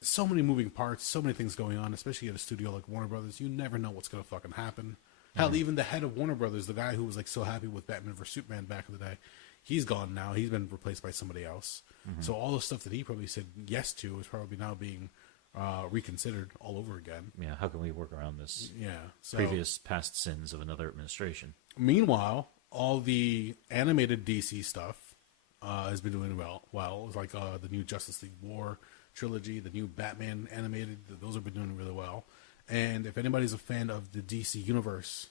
So many moving parts, so many things going on, especially at a studio like Warner Brothers. You never know what's going to fucking happen. Hell, even the head of Warner Brothers, the guy who was like so happy with Batman vs. Superman back in the day, he's gone now. He's been replaced by somebody else. Mm-hmm. So all the stuff that he probably said yes to is probably now being reconsidered all over again. Yeah, how can we work around this? Yeah, previous past sins of another administration. Meanwhile, all the animated DC stuff has been doing well. It's like the new Justice League War trilogy, the new Batman animated, those have been doing really well. And if anybody's a fan of the DC Universe,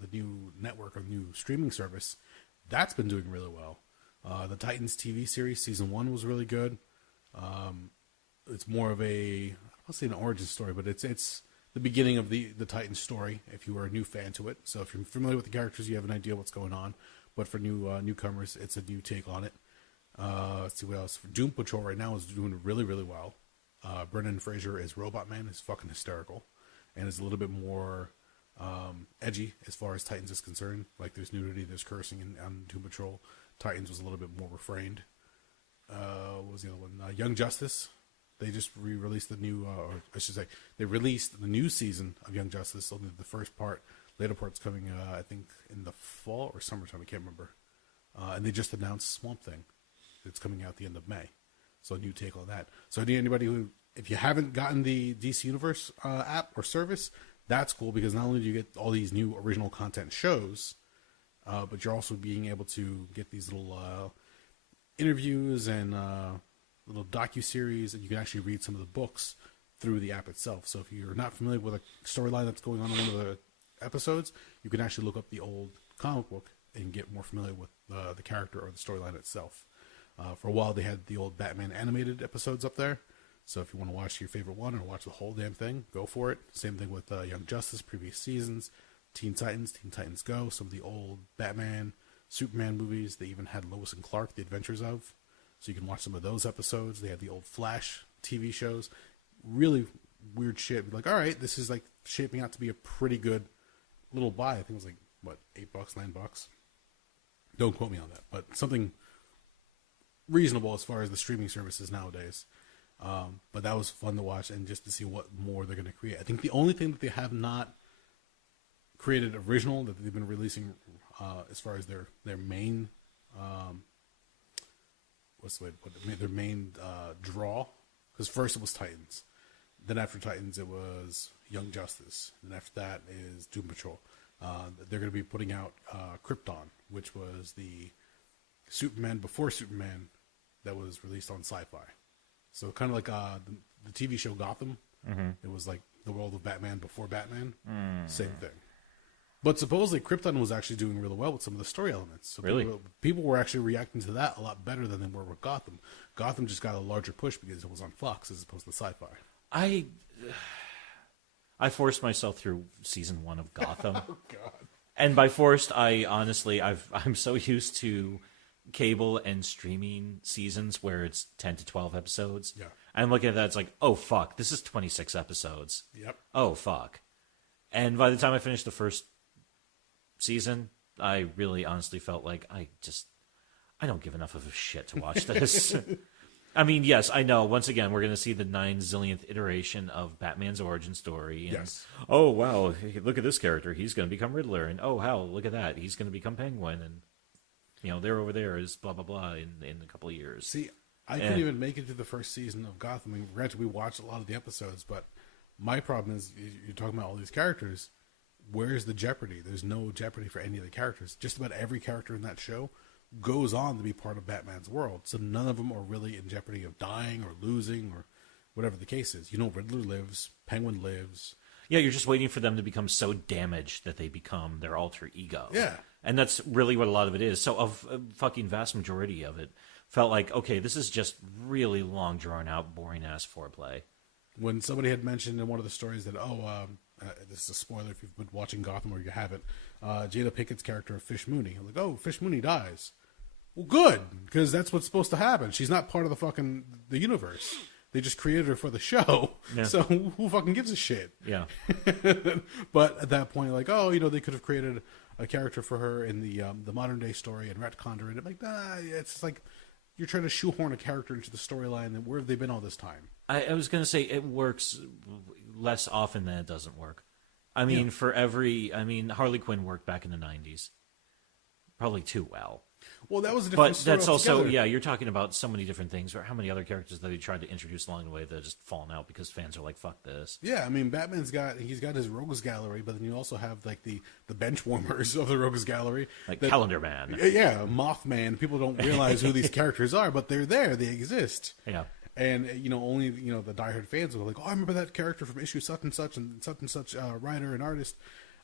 the new network or new streaming service, that's been doing really well. The Titans TV series, season 1 was really good. It's more of a, I won't say an origin story, but it's the beginning of the Titans story. If you are a new fan to it, so if you're familiar with the characters, you have an idea what's going on. But for newcomers, it's a new take on it. Let's see what else. Doom Patrol right now is doing really, really well. Brendan Fraser as Robot Man is fucking hysterical, and is a little bit more edgy as far as Titans is concerned. Like there's nudity, there's cursing on Doom Patrol. Titans was a little bit more refrained. What was the other one? Young Justice. They just re-released the new, or I should say, they released the new season of Young Justice. Only the first part, later part's coming, I think, in the fall or summertime. I can't remember. And they just announced Swamp Thing. It's coming out the end of May. So a new take on that. So anybody who, if you haven't gotten the DC Universe app or service, that's cool because not only do you get all these new original content shows, but you're also being able to get these little interviews and little docu-series, and you can actually read some of the books through the app itself. So if you're not familiar with a storyline that's going on in one of the episodes, you can actually look up the old comic book and get more familiar with the character or the storyline itself. For a while, they had the old Batman animated episodes up there. So if you want to watch your favorite one or watch the whole damn thing, go for it. Same thing with Young Justice, previous seasons, Teen Titans Go, some of the old Batman, Superman movies. They even had Lois and Clark, The Adventures of. So you can watch some of those episodes. They had the old Flash TV shows. Really weird shit. Like, all right, this is like shaping out to be a pretty good little buy. I think it was like, what, $8, $9? Don't quote me on that. But something reasonable as far as the streaming services nowadays. But that was fun to watch and just to see what more they're going to create. I think the only thing that they have not created original that they've been releasing as far as their main their main draw, because first it was Titans, then after Titans it was Young Justice, and after that is Doom Patrol. They're going to be putting out Krypton, which was the Superman before Superman that was released on Sci-Fi. So kind of like the TV show Gotham. Mm-hmm. It was like the world of Batman before Batman. Same thing. But supposedly Krypton was actually doing really well with some of the story elements. So really? People were actually reacting to that a lot better than they were with Gotham. Gotham just got a larger push because it was on Fox as opposed to Sci-Fi. I forced myself through season 1 of Gotham. Oh, God. And by forced, I'm so used to cable and streaming seasons where it's 10 to 12 episodes. Yeah. I'm looking at that, it's like, oh, fuck, this is 26 episodes. Yep. Oh, fuck. And by the time I finished the first season, I really honestly felt like I don't give enough of a shit to watch this. I mean, yes, I know. Once again, we're going to see the 9 zillionth iteration of Batman's origin story. And, yes. Oh, wow, look at this character. He's going to become Riddler. And, oh, hell, look at that. He's going to become Penguin. And, you know, they're over there is blah, blah, blah in a couple of years. See, I couldn't even make it to the first season of Gotham. I mean, granted, we watched a lot of the episodes, but my problem is you're talking about all these characters. Where's the jeopardy? There's no jeopardy for any of the characters. Just about every character in that show goes on to be part of Batman's world. So none of them are really in jeopardy of dying or losing or whatever the case is. You know, Riddler lives, Penguin lives. Yeah, you're just waiting for them to become so damaged that they become their alter ego. Yeah. And that's really what a lot of it is. So a fucking vast majority of it felt like, okay, this is just really long, drawn-out, boring-ass foreplay. When somebody had mentioned in one of the stories that, this is a spoiler if you've been watching Gotham or you haven't, Jada Pinkett's character of Fish Mooney. I'm like, oh, Fish Mooney dies. Well, good, because that's what's supposed to happen. She's not part of the universe. They just created her for the show. Yeah. So who fucking gives a shit? Yeah. But at that point, like, they could have created a character for her in the modern day story and retconned her. And I'm like, it's like you're trying to shoehorn a character into the storyline. And where have they been all this time? I was going to say it works less often than it doesn't work. I mean, Harley Quinn worked back in the 90s. Probably too well. Well, that was a different story. But that's also, you're talking about so many different things. Or how many other characters that they tried to introduce along the way that have just fallen out because fans are like, fuck this. Yeah, I mean, Batman's got his rogues gallery, but then you also have like the bench warmers of the rogues gallery. Like Calendar Man. Yeah, Mothman. People don't realize who these characters are, but they're there. They exist. Yeah. And, only, the diehard fans will be like, oh, I remember that character from issue such and such writer and artist.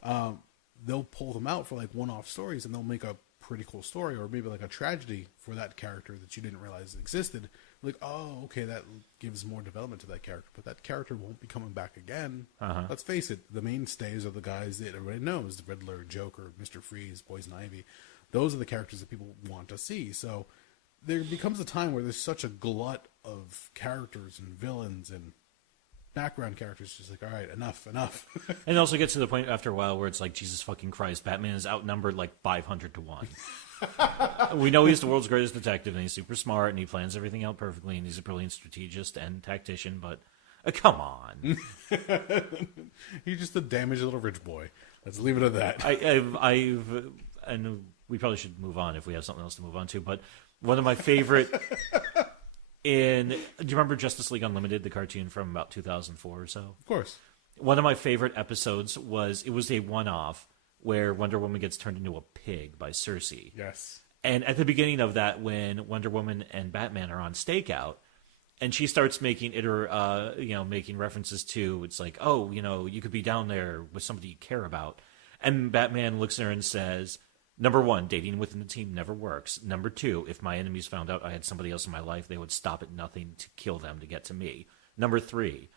They'll pull them out for like one-off stories and they'll make a pretty cool story or maybe like a tragedy for that character that you didn't realize existed like, oh, okay, that gives more development to that character, but that character won't be coming back again. Let's face it, the mainstays are the guys that everybody knows: the Riddler, Joker, Mr. Freeze, Poison Ivy. Those are the characters that people want to see. So there becomes a time where there's such a glut of characters and villains and background characters, just like, all right, enough. And it also gets to the point after a while where it's like, Jesus fucking Christ, Batman is outnumbered like 500 to 1. We know he's the world's greatest detective, and he's super smart, and he plans everything out perfectly, and he's a brilliant strategist and tactician, but come on. He's just a damaged little rich boy. Let's leave it at that. And we probably should move on if we have something else to move on to, but one of my favorite... do you remember Justice League Unlimited, the cartoon from about 2004 or so? Of course. One of my favorite episodes was a one-off where Wonder Woman gets turned into a pig by Cersei. Yes. And at the beginning of that, when Wonder Woman and Batman are on stakeout, and she starts making making references to, it's like, oh, you could be down there with somebody you care about. And Batman looks at her and says, number one, dating within the team never works. Number two, if my enemies found out I had somebody else in my life, they would stop at nothing to kill them to get to me. Number three,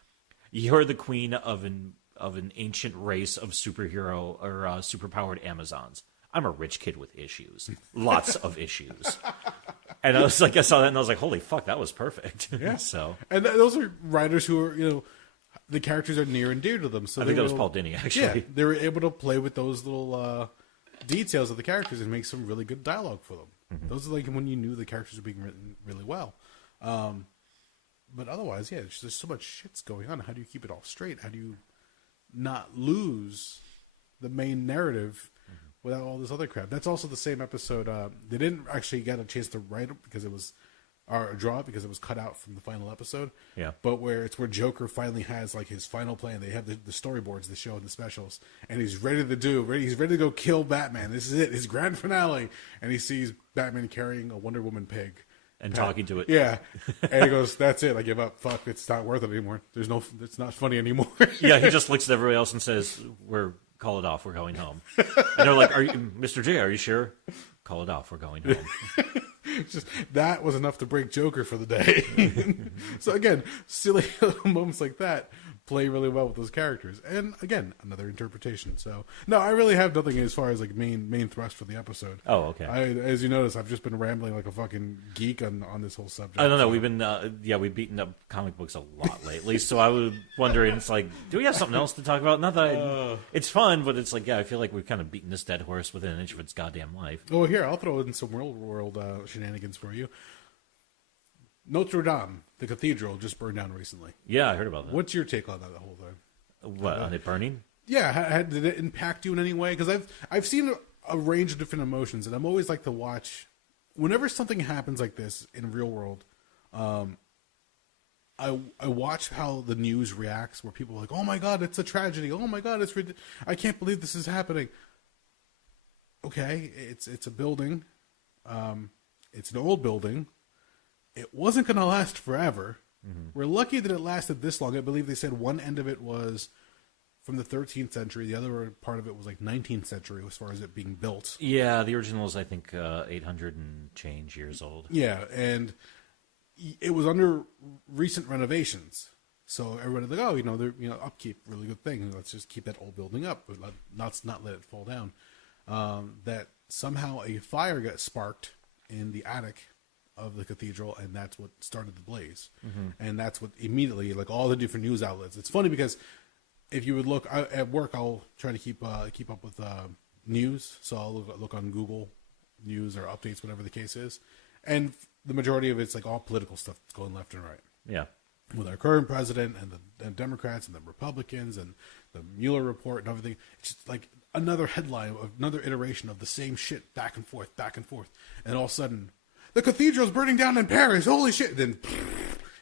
you're the queen of an ancient race of superhero or superpowered Amazons. I'm a rich kid with issues. Lots of issues. And I saw that and I was like, holy fuck, that was perfect. Yeah. So, and those are writers who are, the characters are near and dear to them. So I think that was Paul Dini, actually. Yeah, they were able to play with those little details of the characters and make some really good dialogue for them. Mm-hmm. Those are like when you knew the characters were being written really well. But otherwise, yeah, there's so much shit's going on. How do you keep it all straight? How do you not lose the main narrative without all this other crap? That's also the same episode. They didn't actually get a chance to write it because it was, or draw it because it was cut out from the final episode. Yeah. But where Joker finally has like his final plan. They have the storyboards, the show, and the specials, and he's ready to go kill Batman. This is it, his grand finale. And he sees Batman carrying a Wonder Woman pig. And talking to it. Yeah. And he goes, that's it. I give up. Fuck. It's not worth it anymore. It's not funny anymore. Yeah. He just looks at everybody else and says, call it off. We're going home. And they're like, Mr. J, are you sure? Call it off. We're going home. Just that was enough to break Joker for the day. So again, silly moments like that play really well with those characters. And again, another interpretation. So no, I really have nothing as far as like main thrust for the episode. Oh, okay. As you notice, I've just been rambling like a fucking geek on this whole subject. I don't know. We've been we've beaten up comic books a lot lately. So I was wondering, it's like, do we have something else to talk about? Not that it's fun, but it's like, I feel like we've kind of beaten this dead horse within an inch of its goddamn life. Oh, here, I'll throw in some real world shenanigans for you. Notre Dame, the cathedral, just burned down recently. Yeah, I heard about that. What's your take on that whole thing? What, on it burning? Yeah, did it impact you in any way? Because I've seen a range of different emotions, and I'm always like to watch whenever something happens like this in real world. I watch how the news reacts, where people are like, "Oh my god, it's a tragedy! Oh my god, I can't believe this is happening." Okay, it's a building, it's an old building. It wasn't going to last forever. Mm-hmm. We're lucky that it lasted this long. I believe they said one end of it was from the 13th century. The other part of it was like 19th century as far as it being built. Yeah, the original is, I think, 800 and change years old. Yeah, and it was under recent renovations. So everybody's like, oh, they're, upkeep, really good thing. Let's just keep that old building up, but not let it fall down. That somehow a fire got sparked in the attic of the cathedral, and that's what started the blaze. Mm-hmm. And that's what immediately, like all the different news outlets. It's funny because if you would look at work, I'll try to keep up with news. So I'll look on Google News or updates, whatever the case is. And the majority of it's like all political stuff that's going left and right. Yeah. With our current president and the Democrats and the Republicans and the Mueller report and everything. It's just like another headline, another iteration of the same shit back and forth. And all of a sudden, the cathedral's burning down in Paris. Holy shit. Then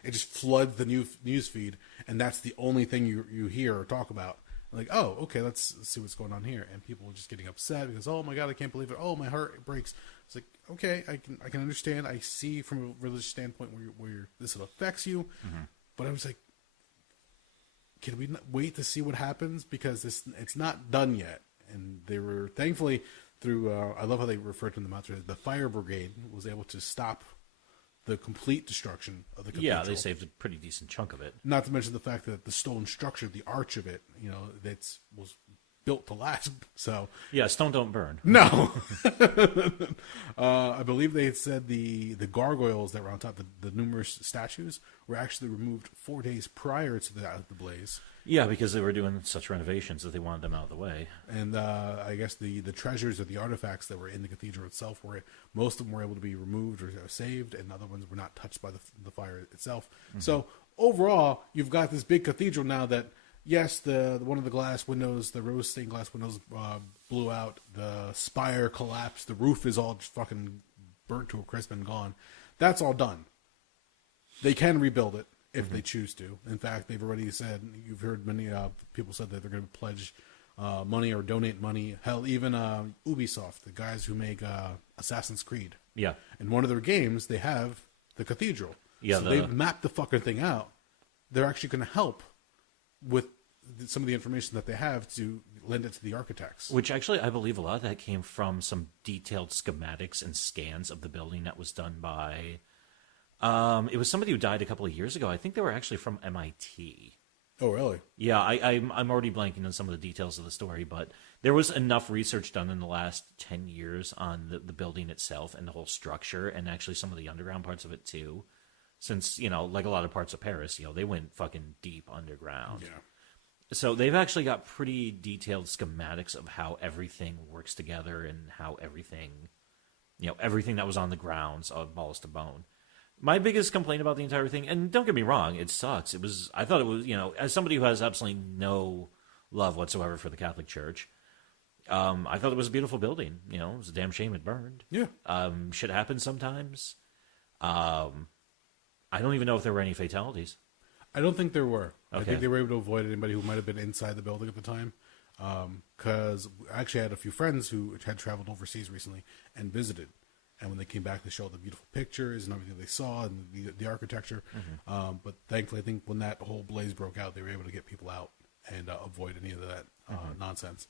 it just floods the news feed. And that's the only thing you hear or talk about. Like, oh, okay, let's see what's going on here. And people are just getting upset because, oh my God, I can't believe it. Oh, my heart breaks. It's like, okay, I can understand. I see from a religious standpoint where this affects you. Mm-hmm. But I was like, can we wait to see what happens? Because it's not done yet. And they were, thankfully, through, I love how they refer to them out there, the fire brigade was able to stop the complete destruction of the cathedral. Yeah, they saved a pretty decent chunk of it. Not to mention the fact that the stone structure, the arch of it, was built to last. So yeah, stone don't burn. No. I believe they had said the gargoyles that were on top, the numerous statues, were actually removed 4 days prior to the blaze. Yeah, because they were doing such renovations that they wanted them out of the way. And I guess the treasures or the artifacts that were in the cathedral itself, most of them were able to be removed or saved, and other ones were not touched by the fire itself. Mm-hmm. So overall, you've got this big cathedral now that, yes, the one of the glass windows, the rose stained glass windows, blew out. The spire collapsed. The roof is all just fucking burnt to a crisp and gone. That's all done. They can rebuild it if they choose to. In fact, they've already said, you've heard many people said that they're going to pledge money or donate money. Hell, even Ubisoft, the guys who make Assassin's Creed. Yeah. In one of their games, they have the cathedral. Yeah, so they've mapped the fucking thing out. They're actually going to help with some of the information that they have to lend it to the architects. Which actually, I believe a lot of that came from some detailed schematics and scans of the building that was done by... it was somebody who died a couple of years ago. I think they were actually from MIT. Oh, really? Yeah, I'm already blanking on some of the details of the story, but there was enough research done in the last 10 years on the building itself and the whole structure, and actually some of the underground parts of it too. Since, like a lot of parts of Paris, they went fucking deep underground. Yeah. So they've actually got pretty detailed schematics of how everything works together and how everything that was on the grounds of balls to bone. My biggest complaint about the entire thing, and don't get me wrong, it sucks. I thought it was, as somebody who has absolutely no love whatsoever for the Catholic Church, I thought it was a beautiful building. It was a damn shame it burned. Yeah. Shit happens sometimes. I don't even know if there were any fatalities. I don't think there were. Okay. I think they were able to avoid anybody who might have been inside the building at the time. Because I actually had a few friends who had traveled overseas recently and visited. And when they came back, they showed the beautiful pictures and everything they saw and the architecture. Mm-hmm. But thankfully, I think when that whole blaze broke out, they were able to get people out and avoid any of that nonsense.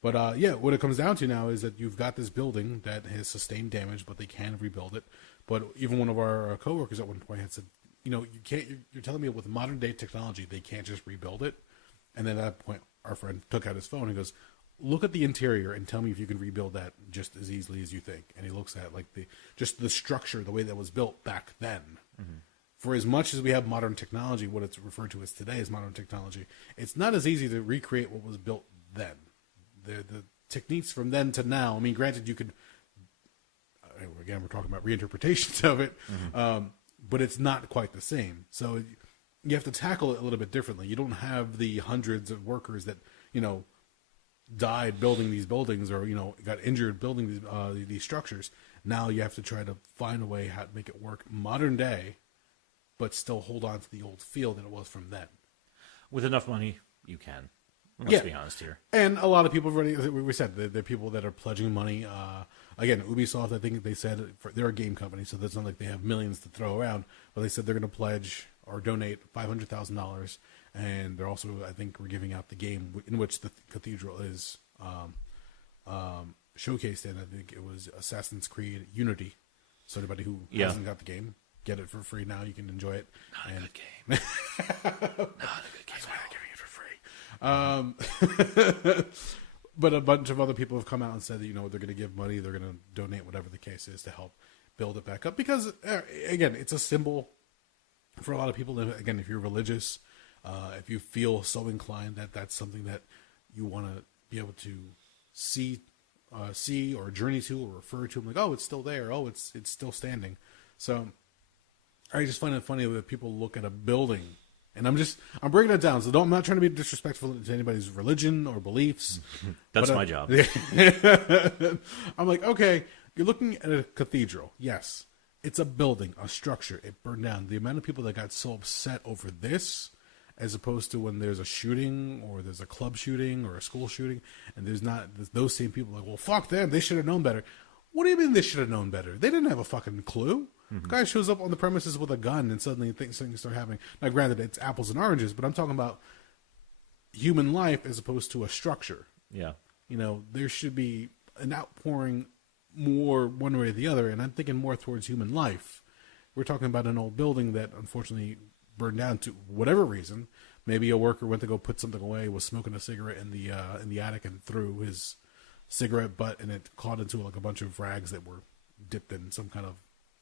But what it comes down to now is that you've got this building that has sustained damage, but they can rebuild it. But even one of our coworkers at one point had said, you can't. You're telling me with modern day technology they can't just rebuild it. And then at that point, our friend took out his phone and goes, "Look at the interior and tell me if you can rebuild that just as easily as you think." And he looks at the structure, the way that was built back then. Mm-hmm. For as much as we have modern technology, what it's referred to as today as modern technology, it's not as easy to recreate what was built then. The techniques from then to now. I mean, granted, you could. Again, we're talking about reinterpretations of it, but it's not quite the same. So you have to tackle it a little bit differently. You don't have the hundreds of workers that died building these buildings or got injured building these structures. Now you have to try to find a way how to make it work modern day, but still hold on to the old feel that it was from then. With enough money, you can. Let's be honest here. And a lot of people already, we said, they're people that are pledging money. Again, Ubisoft, I think they said, they're a game company, so it's not like they have millions to throw around, but they said they're going to pledge or donate $500,000, and they're also, I think, we're giving out the game in which the cathedral is showcased in. I think it was Assassin's Creed Unity. So anybody who hasn't got the game, get it for free now. You can enjoy it. Not a good game. Not a good game. That's why I'm giving it for free. But a bunch of other people have come out and said that, they're going to give money, they're going to donate, whatever the case is, to help build it back up. Because, again, it's a symbol for a lot of people. Again, if you're religious, if you feel so inclined that that's something that you want to be able to see or journey to or refer to, I'm like, oh, it's still there. Oh, it's still standing. So I just find it funny that people look at a building. And I'm breaking it down. So I'm not trying to be disrespectful to anybody's religion or beliefs. That's my job. I'm like, okay, you're looking at a cathedral. Yes, it's a building, a structure. It burned down. The amount of people that got so upset over this, as opposed to when there's a shooting or there's a club shooting or a school shooting, and there's those same people like, well, fuck them. They should have known better. What do you mean they should have known better? They didn't have a fucking clue. Mm-hmm. Guy shows up on the premises with a gun and suddenly things start happening. Now, granted, it's apples and oranges, but I'm talking about human life as opposed to a structure. Yeah. There should be an outpouring more one way or the other, and I'm thinking more towards human life we're talking about an old building that unfortunately burned down to whatever reason. Maybe a worker went to go put something away, was smoking a cigarette in the attic, and threw his cigarette butt, and it caught into like a bunch of rags that were dipped in some kind of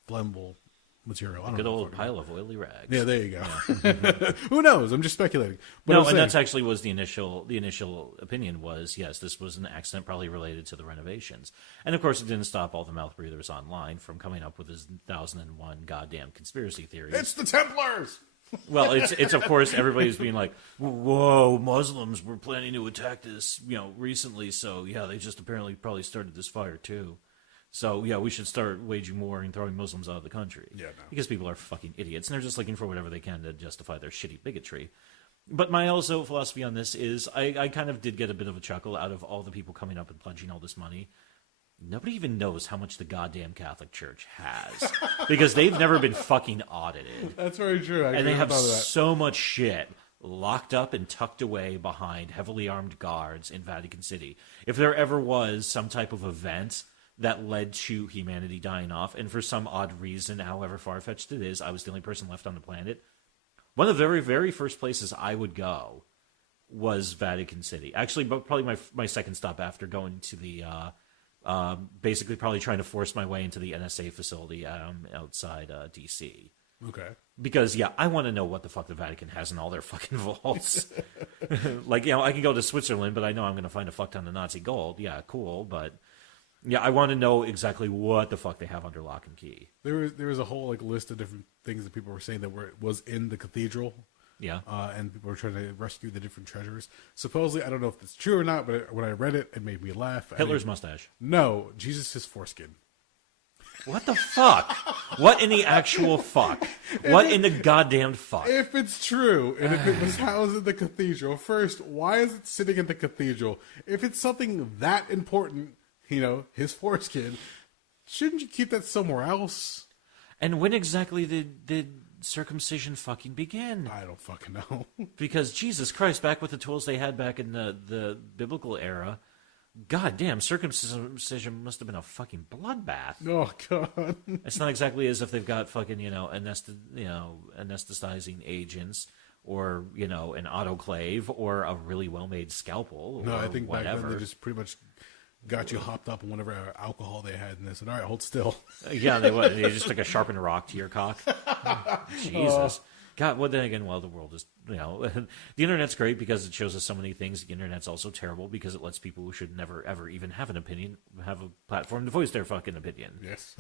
flammable material. I don't Good know old pile of oily rags. Yeah, there you go. Yeah. Who knows? I'm just speculating. But no, and that's actually was the initial opinion was, yes, this was an accident probably related to the renovations. And of course it didn't stop all the mouth breathers online from coming up with his 1001 goddamn conspiracy theories. It's the Templars! Well, it's of course everybody's being like, whoa, Muslims were planning to attack this, recently, so yeah, they just apparently probably started this fire too. So, yeah, we should start waging war and throwing Muslims out of the country. Yeah, no. Because people are fucking idiots, and they're just looking for whatever they can to justify their shitty bigotry. But my also philosophy on this is I kind of did get a bit of a chuckle out of all the people coming up and pledging all this money. Nobody even knows how much the goddamn Catholic Church has. Because they've never been fucking audited. That's very true. And they have so much shit locked up and tucked away behind heavily armed guards in Vatican City. If there ever was some type of event that led to humanity dying off, and for some odd reason, however far-fetched it is, I was the only person left on the planet. One of the very, very first places I would go was Vatican City. Actually, but probably my second stop after going to the, basically probably trying to force my way into the NSA facility outside D.C. Okay. Because, yeah, I want to know what the fuck the Vatican has in all their fucking vaults. Like, I could go to Switzerland, but I know I'm going to find a fuck ton of Nazi gold. Yeah, cool, but... Yeah, I want to know exactly what the fuck they have under lock and key. There was a whole list of different things that people were saying that was in the cathedral. Yeah. And people were trying to rescue the different treasures. Supposedly, I don't know if it's true or not, but when I read it, it made me laugh. Hitler's mustache. No, Jesus' foreskin. What the fuck? What in the actual fuck? What in the goddamn fuck? If it's true, and if it was housed in the cathedral, first, why is it sitting in the cathedral? If it's something that important... his foreskin. Shouldn't you keep that somewhere else? And when exactly did circumcision fucking begin? I don't fucking know. Because Jesus Christ, back with the tools they had back in the biblical era, goddamn, circumcision must have been a fucking bloodbath. Oh god. It's not exactly as if they've got fucking anesthetizing agents or an autoclave or a really well made scalpel. No, or I think whatever. back then they just pretty much got you hopped up on whatever alcohol they had, and they said, all right, hold still. Yeah, they would. They just took a sharpened rock to your cock. Jesus. God, well, then again, the world is, the internet's great because it shows us so many things. The internet's also terrible because it lets people who should never, ever even have an opinion have a platform to voice their fucking opinion. Yes.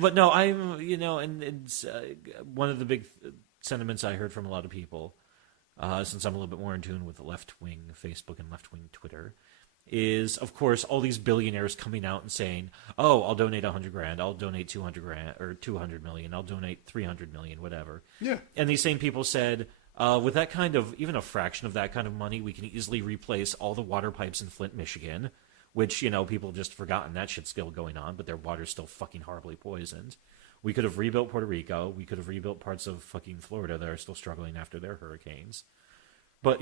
But no, I'm, and it's one of the big sentiments I heard from a lot of people, since I'm a little bit more in tune with left-wing Facebook and left-wing Twitter, is, of course, all these billionaires coming out and saying, oh, I'll donate $100,000, I'll donate $200,000, or $200 million, I'll donate $300 million, whatever. Yeah. And these same people said, with that kind of, even a fraction of that kind of money, we can easily replace all the water pipes in Flint, Michigan, which, people have just forgotten that shit's still going on, but their water's still fucking horribly poisoned. We could have rebuilt Puerto Rico. We could have rebuilt parts of fucking Florida that are still struggling after their hurricanes. But,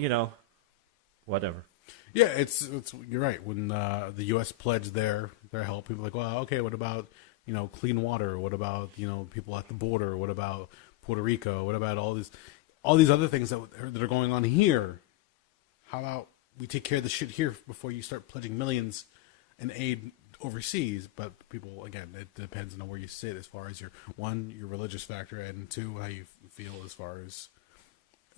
whatever. Yeah, it's you're right. When the U.S. pledged their help, people were like, well, okay, what about clean water? What about people at the border? What about Puerto Rico? What about all these other things that are going on here? How about we take care of the shit here before you start pledging millions in aid overseas? But people, again, it depends on where you sit as far as your religious factor, and two, how you feel as far as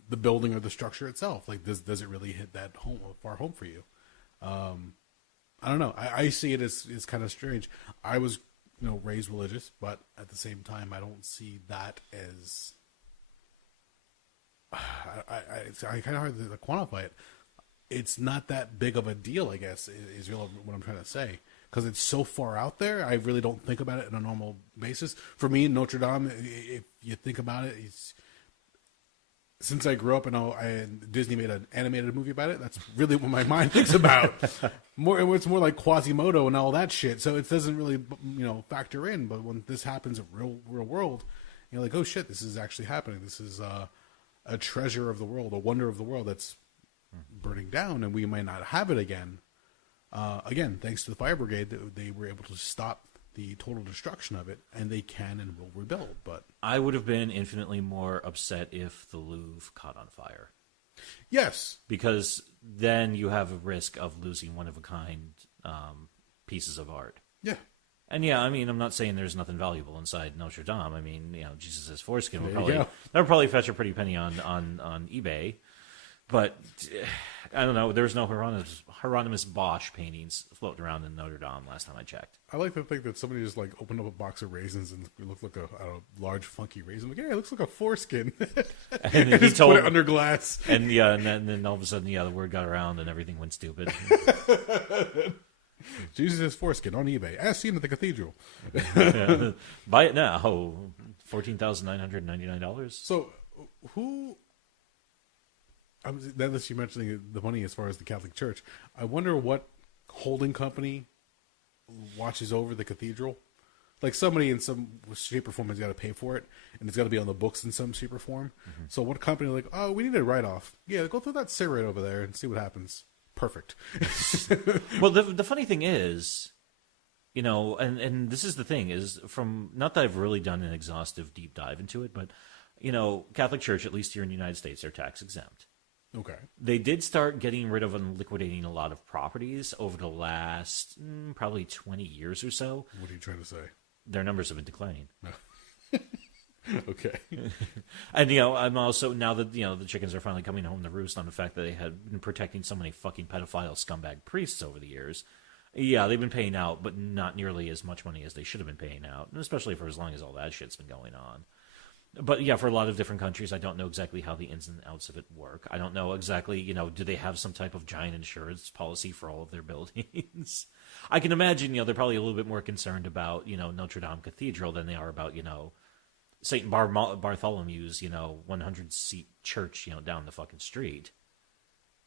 the building or the structure itself. Like, does it really hit that far home for you? I don't know. I see it as kind of strange. I was, raised religious, but at the same time, I don't see that as. It's kind of hard to quantify it. It's not that big of a deal, I guess, is really what I'm trying to say. Because it's so far out there, I really don't think about it on a normal basis. For me, Notre Dame, if you think about it, since I grew up and Disney made an animated movie about it, that's really what my mind thinks about. It's more like Quasimodo and all that shit. So it doesn't really, factor in. But when this happens in real world, you're like, oh shit, this is actually happening. This is a treasure of the world, a wonder of the world that's burning down, and we might not have it again. Again, thanks to the fire brigade, they were able to stop the total destruction of it, and they can and will rebuild. But I would have been infinitely more upset if the Louvre caught on fire. yes, Because then you have a risk of losing one-of-a-kind pieces of art. yeah. And yeah, I mean, I'm not saying there's nothing valuable inside Notre Dame. I mean, Jesus' foreskin will There you go. that'll probably fetch a pretty penny on eBay. But I don't know. There's no Hieronymus Bosch paintings floating around in Notre Dame last time I checked. I like to think that somebody just like opened up a box of raisins and it looked like a large funky raisin. Like, yeah, it looks like a foreskin. And he just told put it under glass. And yeah, and then all of a sudden, the word got around and everything went stupid. Jesus' foreskin on eBay, as seen at the cathedral. Yeah. Buy it now. $14,999. So, who? Now that you're mentioning the money as far as the Catholic Church, I wonder what holding company watches over the cathedral. Like somebody in some shape or form has got to pay for it, and it's got to be on the books in some shape or form. Mm-hmm. So, what company like, oh, we need a write-off? Yeah, go through that cigarette over there and see what happens. Perfect. Well, the funny thing is, and this is the thing, is from, not that I've really done an exhaustive deep dive into it, but, Catholic Church, at least here in the United States, they're tax exempt. Okay. They did start getting rid of and liquidating a lot of properties over the last probably 20 years or so. What are you trying to say? Their numbers have been declining. No. Okay. And, I'm also, now that, the chickens are finally coming home to roost on the fact that they had been protecting so many fucking pedophile scumbag priests over the years. Yeah, they've been paying out, but not nearly as much money as they should have been paying out, and especially for as long as all that shit's been going on. But yeah, for a lot of different countries, I don't know exactly how the ins and outs of it work. I don't know exactly, do they have some type of giant insurance policy for all of their buildings? I can imagine, they're probably a little bit more concerned about, Notre Dame Cathedral than they are about, St. Bartholomew's, 100-seat church, down the fucking street.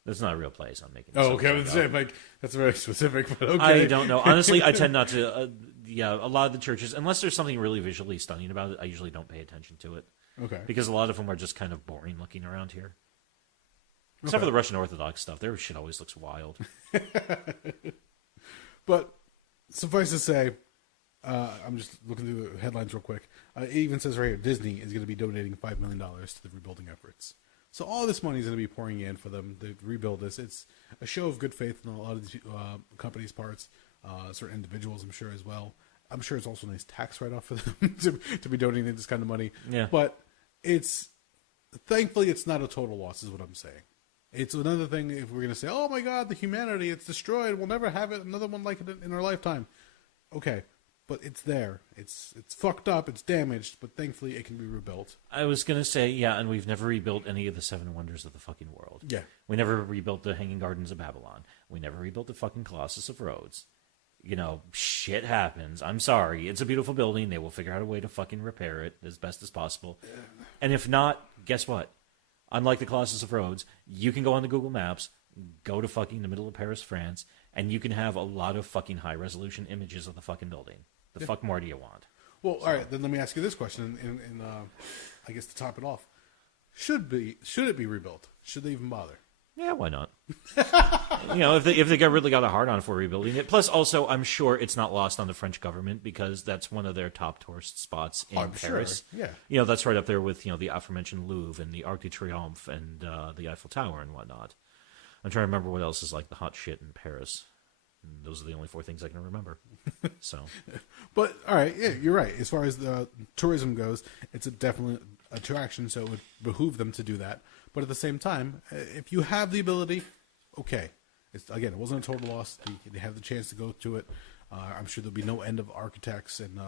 That's not a real place I'm making. Oh, okay. I was saying, like, that's very specific, but okay. I don't know. Honestly, I tend not to, a lot of the churches, unless there's something really visually stunning about it, I usually don't pay attention to it. Okay. Because a lot of them are just kind of boring looking around here. Except for the Russian Orthodox stuff. Their shit always looks wild. But suffice to say, I'm just looking through the headlines real quick. It even says right here, Disney is going to be donating $5 million to the rebuilding efforts. So all this money is going to be pouring in for them to rebuild this. It's a show of good faith on a lot of these companies' parts, certain individuals, I'm sure, as well. I'm sure it's also a nice tax write-off for them to be donating this kind of money. Yeah. But thankfully, it's not a total loss, is what I'm saying. It's another thing if we're going to say, oh my God, the humanity, it's destroyed. We'll never have another one like it in our lifetime. Okay. But it's there. It's fucked up. It's damaged. But thankfully, it can be rebuilt. I was going to say, yeah, and we've never rebuilt any of the 7 wonders of the fucking world. Yeah. We never rebuilt the Hanging Gardens of Babylon. We never rebuilt the fucking Colossus of Rhodes. Shit happens. I'm sorry. It's a beautiful building. They will figure out a way to fucking repair it as best as possible. And if not, guess what? Unlike the Colossus of Rhodes, you can go on the Google Maps, go to fucking the middle of Paris, France, and you can have a lot of fucking high-resolution images of the fucking building. The fuck more do you want? Well, all right, then let me ask you this question, and I guess to top it off. Should it be rebuilt? Should they even bother? Yeah, why not? If they really got a hard on for rebuilding it. Plus, also, I'm sure it's not lost on the French government because that's one of their top tourist spots in Paris. Sure. Yeah. That's right up there with the aforementioned Louvre and the Arc de Triomphe and the Eiffel Tower and whatnot. I'm trying to remember what else is like the hot shit in Paris. And those are the only 4 things I can remember. So, but all right, yeah, you're right. As far as the tourism goes, it's a definite attraction, so it would behoove them to do that. But at the same time, if you have the ability, okay. It wasn't a total loss. They have the chance to go to it. I'm sure there'll be no end of architects and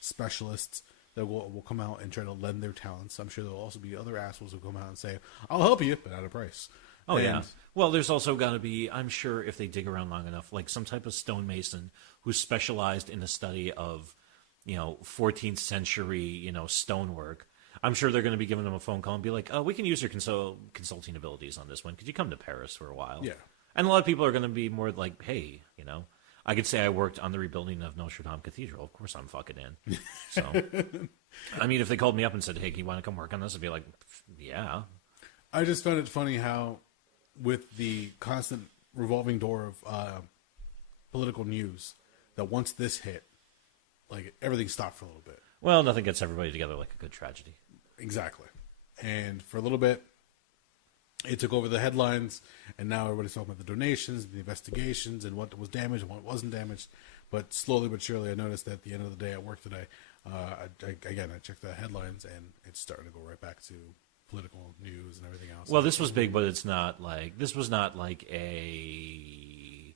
specialists that will come out and try to lend their talents. I'm sure there'll also be other assholes who come out and say, "I'll help you, but at a price." Oh, yeah. Well, there's also got to be, I'm sure if they dig around long enough, like some type of stonemason who's specialized in the study of, 14th century, stonework. I'm sure they're going to be giving them a phone call and be like, oh, we can use your consulting abilities on this one. Could you come to Paris for a while? Yeah. And a lot of people are going to be more like, hey, I could say I worked on the rebuilding of Notre Dame Cathedral. Of course I'm fucking in. So, I mean, if they called me up and said, hey, can you want to come work on this? I'd be like, yeah. I just found it funny how, with the constant revolving door of political news, that once this hit, like everything stopped for a little bit. Well, nothing gets everybody together like a good tragedy. Exactly. And for a little bit, it took over the headlines, and now everybody's talking about the donations, the investigations, and what was damaged and what wasn't damaged. But slowly but surely, I noticed that at the end of the day at work today, I checked the headlines, and it's starting to go right back to political news and everything else. Well, this was big, but it's not like this was not like a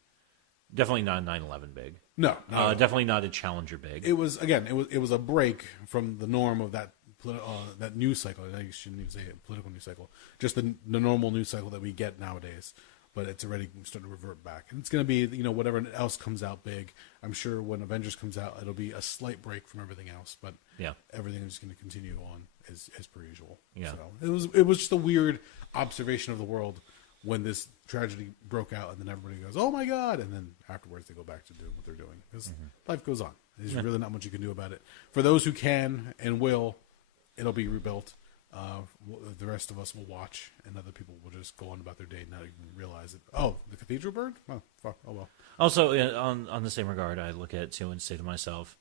definitely not 9/11 big. No, definitely not a Challenger big. It was a break from the norm of that news cycle. I shouldn't even say it, political news cycle. Just the normal news cycle that we get nowadays. But it's already starting to revert back. And it's going to be, whatever else comes out big. I'm sure when Avengers comes out, it'll be a slight break from everything else. But everything is going to continue on as per usual. Yeah. So it was just a weird observation of the world when this tragedy broke out, and then everybody goes, "Oh my God!" And then afterwards they go back to doing what they're doing because life goes on. There's really not much you can do about it. For those who can and will, it'll be rebuilt. The rest of us will watch, and other people will just go on about their day and not even realize it. Oh, the cathedral burned? Oh, fuck. Oh, well. Also, on the same regard, I look at it too and say to myself,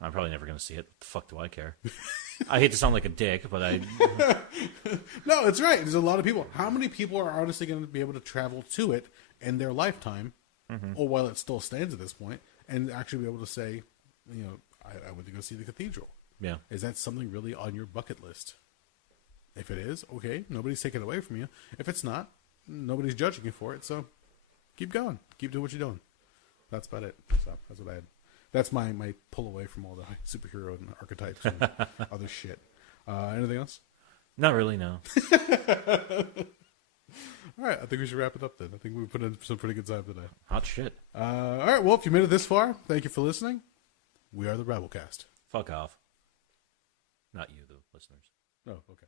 I'm probably never going to see it. What the fuck do I care? I hate to sound like a dick, but I... No, it's right. There's a lot of people. How many people are honestly going to be able to travel to it in their lifetime, or while it still stands at this point, and actually be able to say, I went to go see the cathedral. Yeah. Is that something really on your bucket list? If it is, okay, nobody's taking it away from you. If it's not, nobody's judging you for it. So keep going. Keep doing what you're doing. That's about it. So that's what I had. That's my pull away from all the superhero and archetypes and other shit. Anything else? Not really, no. All right, I think we should wrap it up then. I think we put in some pretty good time today. Hot shit. All right, well, if you made it this far, thank you for listening. We are the Rabblecast. Fuck off. Not you, the listeners. Oh, okay.